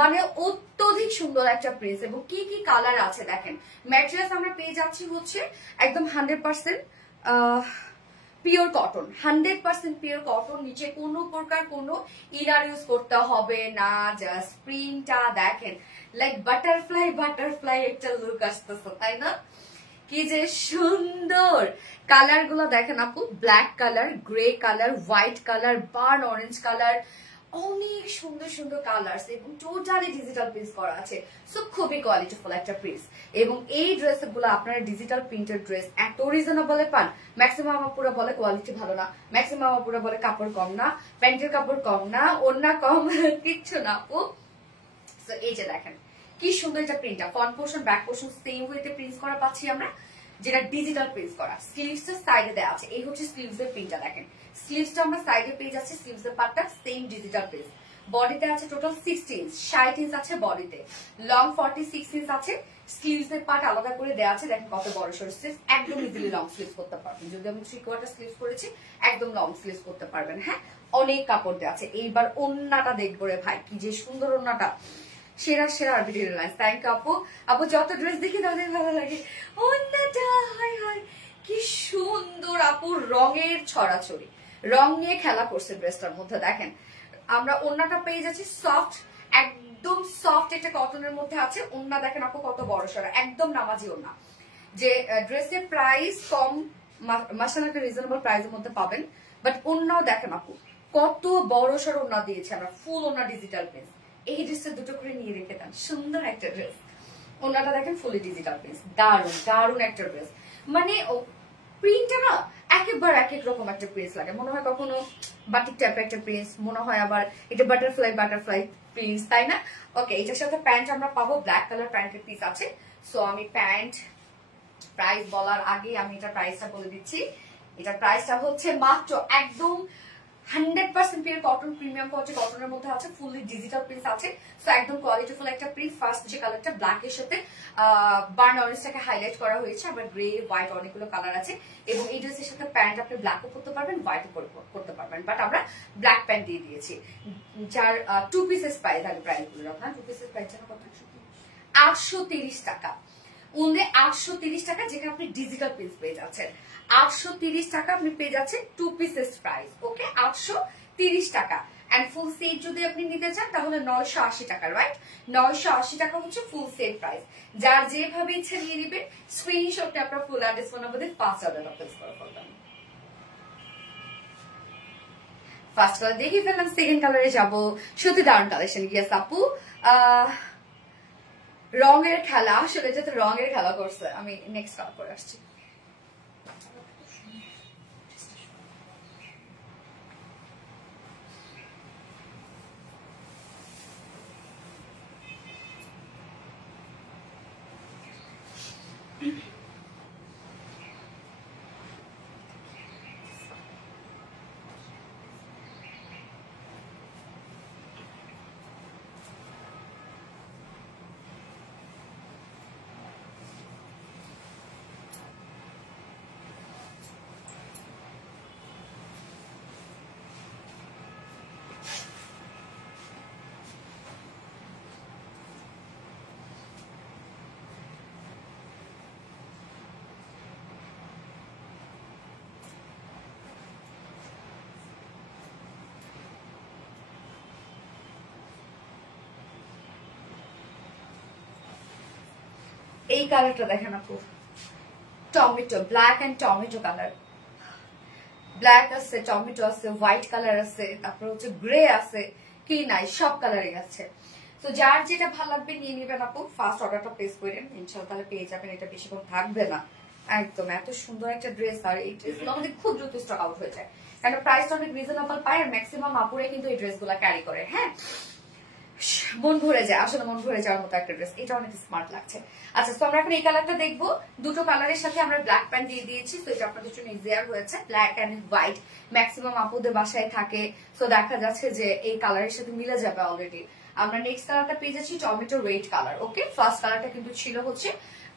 মানে অত্যধিক সুন্দর একটা প্রিন্ট, এবং কি কি কালার আছে দেখেন। ম্যাটেরিয়ালস আমরা পেয়ে যাচ্ছি হচ্ছে একদম 100% পিওর কটন, 100% পিওর কটন, নিচে কোনো প্রকার কোনো ইনার ইউজ করতে হবে না। জাস্ট প্রিন্টটা দেখেন, লাইক বাটারফ্লাই বাটারফ্লাই একটা লুক আসতেছে, তাই না? কি যে সুন্দর কালার গুলো দেখেন আপু, black colour, grey colour, white colour, burn orange colour, অনেক সুন্দর সুন্দর কালার এবং টোটালি ডিজিটাল প্রিন্ট করা আছে। সো খুবই কোয়ালিটিফুল একটা প্রিন্ট। এবং এই ড্রেস গুলো আপনারা ডিজিটাল প্রিন্টেড ড্রেস এত রিজনেবলে পান। ম্যাক্সিমাম আপুরা বলে কোয়ালিটি ভালো না, ম্যাক্সিমাম আপুরা বলে কাপড় কম না, প্যান্টের কাপড় কম না, ওড়না কম, কিচ্ছু না আপু। সো এই যে দেখেন কি সুন্দর একটা প্রিন্টটা, front portion back portion same ওয়েতে প্রিন্ট করা পাচ্ছি আমরা, যেটা ডিজিটাল প্রিন্ট করা। স্লিভস এর সাইডে দেওয়া আছে, এই হচ্ছে স্লিভস এর প্রিন্টটা দেখেন। স্লিভসটা আমরা সাইডে পেয়ে যাচ্ছি, স্লিভস এর পার্টটা সেম ডিজিটাল প্রিন্ট। বডিতে আছে টোটাল 60 ইঞ্চ, 60 ইঞ্চ আছে বডিতে, লং 46 ইঞ্চ আছে। স্লিভস এর পার্ট আলাদা করে দেওয়া আছে, দেখেন কত বড় সড় স্লিভস, একদম ইজিলি লং স্লিভস করতে পারবেন। যদি আমি 3/4 স্লিভস করেছি, একদম লং স্লিভস করতে পারবেন। হ্যাঁ, অনেক কাপড় দেওয়া আছে। এইবার ওন্নাটা দেখবো রে ভাই, কি যে সুন্দর ওন্নাটা, সেরা সেরা আরবিটি রিলায়েন্স। থ্যাংক ইউ আপু। আপু যত ড্রেস দেখি তাদের ভালো লাগে। ওন্নাটা হায় হায় কি সুন্দর আপু, রঙের ছড়াছড়ি, রং নিয়ে খেলা করছে ড্রেসটার মধ্যে। দেখেন আমরা ওন্নাটা পেয়ে যাচ্ছি সফট, একদম সফট একটা কটনের মধ্যে আছে। ওন্না দেখেন আপু কত বড় সড়া, একদম নামাজি ওন্না। যে ড্রেসের প্রাইস কম, মাশাআল্লাহ একটা রিজনেবল প্রাইসের মধ্যে পাবেন, বাট ওন্নাও দেখেন আপু কত বড় সড় ওন্না দিয়েছে আমরা, ফুল ওন্না ডিজিটাল প্রিন্ট। এই ড্রেসটা দুটো করে নিয়ে রেখে দেন, সুন্দর একটা ড্রেস। ওনাটা দেখেন ফুলি ডিজিটাল প্রিন্ট, দারুন দারুন একটা ড্রেস। মানে প্রিন্টটা না একেবারে এক এক রকম একটা প্রিন্ট লাগে, মনে হয় কখনো বাটিক টাইপের একটা প্রিন্ট, মনে হয় আবার এটা বাটারফ্লাই বাটারফ্লাই প্রিন্ট, তাই না? ওকে, এটার সাথে প্যান্ট আমরা পাবো, ব্ল্যাক কালার প্যান্টের পিস আছে। সো আমি প্যান্ট প্রাইস বলার আগে আমি এটা প্রাইসটা বলে দিচ্ছি। এটার প্রাইসটা হচ্ছে মাত্র একদম 100% পিওর কটন, প্রিমিয়াম কোয়ালিটি কটনের মধ্যে আছে, ফুললি ডিজিটাল প্রিন্ট আছে। সো একদম কোয়ালিটিফুল একটা প্রিন্ট। ফার্স্ট যে কালারটা ব্ল্যাক এর সাথে বার্ন অরেঞ্জটাকে হাইলাইট করা হয়েছে, আবার গ্রে হোয়াইট অনেকগুলো কালার আছে। এবং এই ড্রেসের সাথে প্যান্ট আপনি ব্ল্যাকও করতে পারবেন, হোয়াইটও করতে পারবেন, বাট আমরা ব্ল্যাক প্যান্ট দিয়ে দিয়েছি। যার 2 পিসেস প্রাইস, আগে প্রাইস বলে রাখলাম, 2 পিসেস প্রাইস যেন কত, 830 টাকা। ওনলি 830 টাকা, যেখানে আপনি ডিজিটাল প্রিন্ট পেয়ে যাচ্ছেন। 830 টাকা আপনি পেয়ে যাচ্ছেন 2 পিসেস প্রাইস। ওকে, 830 টাকা। এন্ড ফুল সেট যদি আপনি নিতে চান তাহলে 980 টাকা, রাইট? 980 টাকা হচ্ছে ফুল সেট প্রাইস। যার যেভাবে ইচ্ছা নিয়ে নেবেন, স্ক্রিনশটে আপনার ফুল অ্যাড্রেস ফোন নাম্বার দিয়ে ফার্স্ট অর্ডার প্লেস করে ফেলবেন। ফার্স্ট কালার দেখে ফেললাম, সেকেন্ড কালারে যাবো। সত্যি দারুণ কালেকশন গিয়েছে আপু। রঙের খেলা, আসলে যেটা রঙের খেলা করছে। আমি নেক্সট কালার করে আসছি। এই কালারটা দেখেন আপু, tomato, black and tomato colour. Black আছে, টমেটো আছে, হোয়াইট কালার আছে, তারপর হচ্ছে গ্রে আছে, কি নাই সব কালারই আছে। তো যার যেটা ভালো লাগবে নিয়ে নেবেন আপু, ফার্স্ট অর্ডারটা প্লেস করেন, ইনশাআল্লাহ তাহলে পেয়ে যাবেন। এটা বেশিক্ষণ থাকবে না, একদম এত সুন্দর একটা ড্রেস। আর এই ড্রেসগুলো আমাদের খুব দ্রুত স্টক আউট হয়ে যায়, কারণ প্রাইসটা অনেক রিজনেবল পায়, আর ম্যাক্সিমাম আপুরে কিন্তু এই ড্রেসগুলো ক্যারি করে। হ্যাঁ, মন ভরে যায়, আসলে মন ভরে যাওয়ার মতো একটা ড্রেস। এটা অনেক স্মার্ট লাগছে। আচ্ছা, তো আমরা এখন এই কালারটা দেখবো। দুটো কালারের সাথে আমরা ব্ল্যাক প্যান্ট দিয়ে দিয়েছি, তো এটা আপনাদের জন্য ইজিয়ার হয়েছে। ব্ল্যাক এন্ড হোয়াইট ম্যাক্সিমাম আপুদের বাসায় থাকে, তো দেখা যাচ্ছে যে এই কালারের সাথে মিলে যাবে অলরেডি। আমরা নেক্সট কালারটা পেয়ে যাচ্ছি টমেটো রেড কালার। ওকে, ফার্স্ট কালারটা কিন্তু ছিল হচ্ছে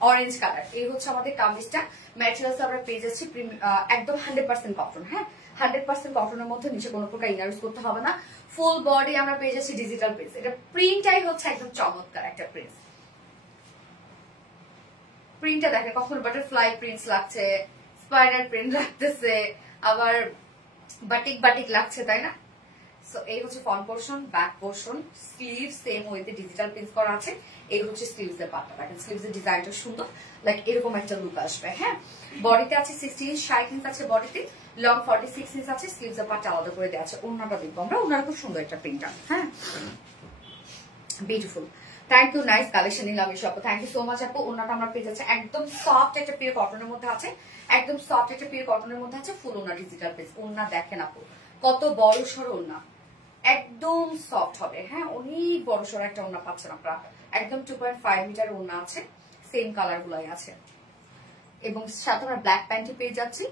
অরেঞ্জ কালার। এই হচ্ছে আমাদের কামিজটা। ম্যাটেরিয়ালস আমরা পেয়ে যাচ্ছি একদম 100% কটন। হ্যাঁ, 100% কটনের মধ্যে, নিচে কোনো প্রকার ইনার ইউজ করতে হবে না। ফুল বডি আমরা পেয়ে যাচ্ছি ডিজিটাল প্রিন্ট। এটা প্রিন্টটাই হচ্ছে একদম চমৎকার একটা প্রিন্ট। প্রিন্টটা দেখে কখনো বাটারফ্লাই প্রিন্টস লাগছে, স্পাইডার প্রিন্ট লাগতেছে, আবার বাটিক বাটিক লাগছে, তাই না? সো এই হচ্ছে front portion, back portion, sleeve same ওয়েতে ডিজিটাল প্রিন্ট করা আছে। এই হচ্ছে স্লিভস এর পার্টটা, দেখেন স্লিভস এর ডিজাইনটা সুন্দর, লাইক এরকম একটা লুক আসবে। হ্যাঁ, বডিতে আছে 60 ইঞ্চ, 60 ইঞ্চ আছে বডিতে, লং 46 ইঞ্চ আছে, স্লিভস এর পার্টটা আলাদা করে দেওয়া আছে। ওড়নাটা দেখবো আমরা, ওড়নাটা খুব সুন্দর একটা প্রিন্ট। হ্যাঁ, beautiful. Thank you, nice collection নিলাম এই আপু, থ্যাংক ইউ সো মাচ আপু। ওড়নাটা আমরা পেয়ে যাচ্ছে একদম সফট একটা পিওর কটনের মধ্যে আছে, একদম সফট একটা পিওর কটনের মধ্যে আছে, ফুল ওড়না ডিজিটাল প্রিন্ট। ওড়না দেখেন আপু কত বড় সড়ো ওড়না, একদম সফট হবে। হ্যাঁ, অনেক বড় সড়ো একটা ওড়না পাচ্ছেন আপনারা, একদম 2.5 মিটার ওড়না আছে, সেম কালার গুলাই আছে, এবং সাথে আমরা ব্ল্যাক প্যান্টই পেয়ে যাচ্ছি।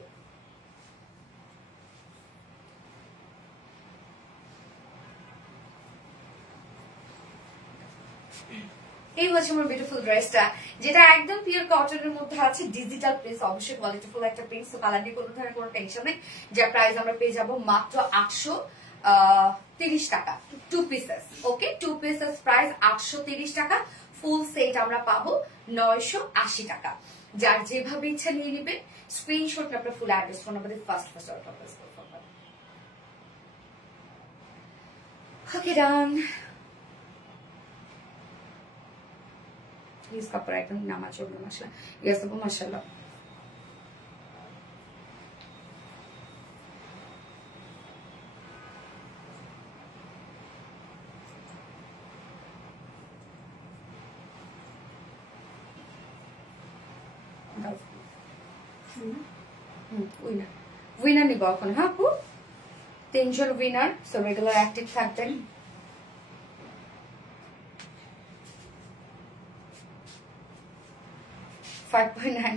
এই হচ্ছে আমার বিউটিফুল ড্রেসটা, যেটা একদম পিওর কটনের মধ্যে আছে, ডিজিটাল প্রিন্ট, অবশ্যই কোয়ালিটিফুল একটা প্রিন্ট। তো কালার নিয়ে কোনো ধরনের কোনো টেনশন নেই। যার প্রাইস আমরা পেয়ে যাবো মাত্র 830 টাকা, 2 পিসেস। ওকে, 2 পিসেস প্রাইস 830 টাকা, ফুল সেট আমরা পাবো 980 টাকা। যার যেভাবে ইচ্ছা নিয়ে নিবে, স্ক্রিনশট আপনার full address phone number first order place করবেন। ওকে, ডান। प्लीज कपड़ा एकदम नामा छोड़ना माशाल्लाह, ये सब माशाल्लाह। উইনার নিব এখন। হ্যাঁ আপু, 3 জন উইনার, সো রেগুলার অ্যাক্টিভ থাকবেন।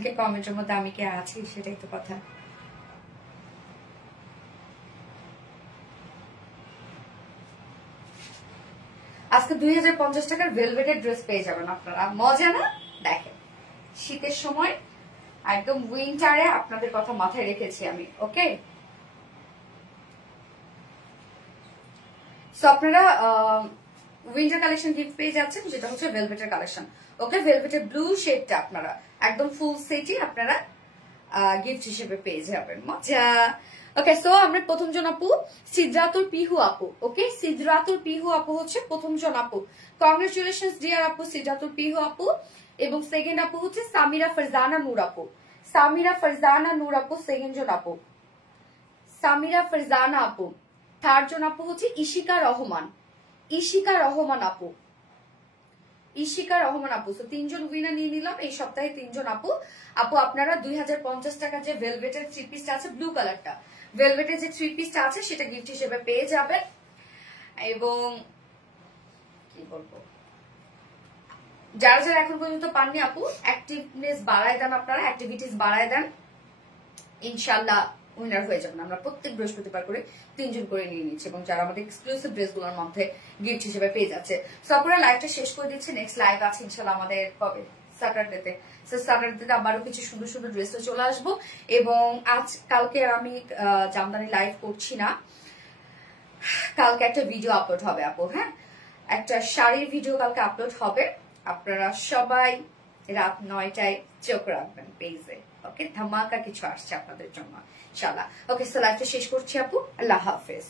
কে কমেন্টের মধ্যে আমি কে আছি সেটাই তো কথা। আজকে 2050 টাকার ভেলভেটের ড্রেস পেয়ে যাবেন আপনারা, মজা না? দেখেন শীতের সময় একদম উইন্টারে আপনাদের কথা মাথায় রেখেছি আমি। ওকে, সো আপনারা উইন্টার কালেকশন গিফট পেয়ে যাচ্ছেন, যেটা হচ্ছে ভেলভেটের কালেকশন। ওকে, ভেলভেটের ব্লু শেডটা আপনারা একদম ফুল সেটই আপনারা গিফট হিসেবে পেয়ে যাবেন, মজা। ওকে, সো আমরা প্রথম জন আপু সিদ্রাতুল পিহু আপু। ওকে, সিদ্রাতুল পিহু আপু হচ্ছে প্রথম জন আপু, কংগ্রেচুলেশনস ডিয়ার আপু সিদ্রাতুল পিহু আপু। এবং সেকেন্ড আপু হচ্ছে সামিরা ফারজানা নূর আপু, সামিরা ফারজানা নূর আপু সেকেন্ড জন আপু, সামিরা ফারজানা আপু। থার্ড জন আপু হচ্ছে ইশিকা রহমান, ইশিকা রহমান আপু, ইশিকা রহমান আপু। তো 3 জন উইনার নিয়ে নিলাম এই সপ্তাহে, 3 জন আপু। আপু আপনারা 2050 টাকা যে ভেলভেটের 3 পিসটা আছে, ব্লু কালারটা ভেলভেটের যে 3 পিসটা আছে সেটা গিফট হিসেবে পেয়ে যাবেন। এবং কি বলবো, যারা যারা এখন পর্যন্ত পাননি আপু, অ্যাক্টিভনেস বাড়ায় দেন, আপনারা অ্যাক্টিভিটিস বাড়ায় দেন, ইনশাল্লাহ উইনার হয়ে যাবেন। আমরা প্রত্যেক বৃহস্পতিবার করে 3 জন করে নিয়ে নিচ্ছি, এবং যারা আমাদের এক্সক্লুসিভ ড্রেসগুলোর মধ্যে গিফট হিসেবে পেয়ে যাচ্ছে। সো আপনারা লাইভটা শেষ করে দিচ্ছি, নেক্সট লাইভ আছে ইনশাল্লাহ আমাদের কবে, স্যাটারডেতে। সো স্যাটারডেতে আবারও কিছু সুন্দর সুন্দর ড্রেসে চলে আসবো। এবং কালকে আমি জামদানি লাইভ করছি না, কালকে একটা ভিডিও আপলোড হবে আপু। হ্যাঁ, একটা শাড়ির ভিডিও কালকে আপলোড হবে, আপনারা সবাই রাত 9টায় চোখ রাখবেন পেজে। ওকে, ধামাকা কিছু আসছে আপনাদের জন্য ইনশাআল্লাহ। ওকে, সো লাইভটা শেষ করছি আপু, আল্লাহ হাফেজ।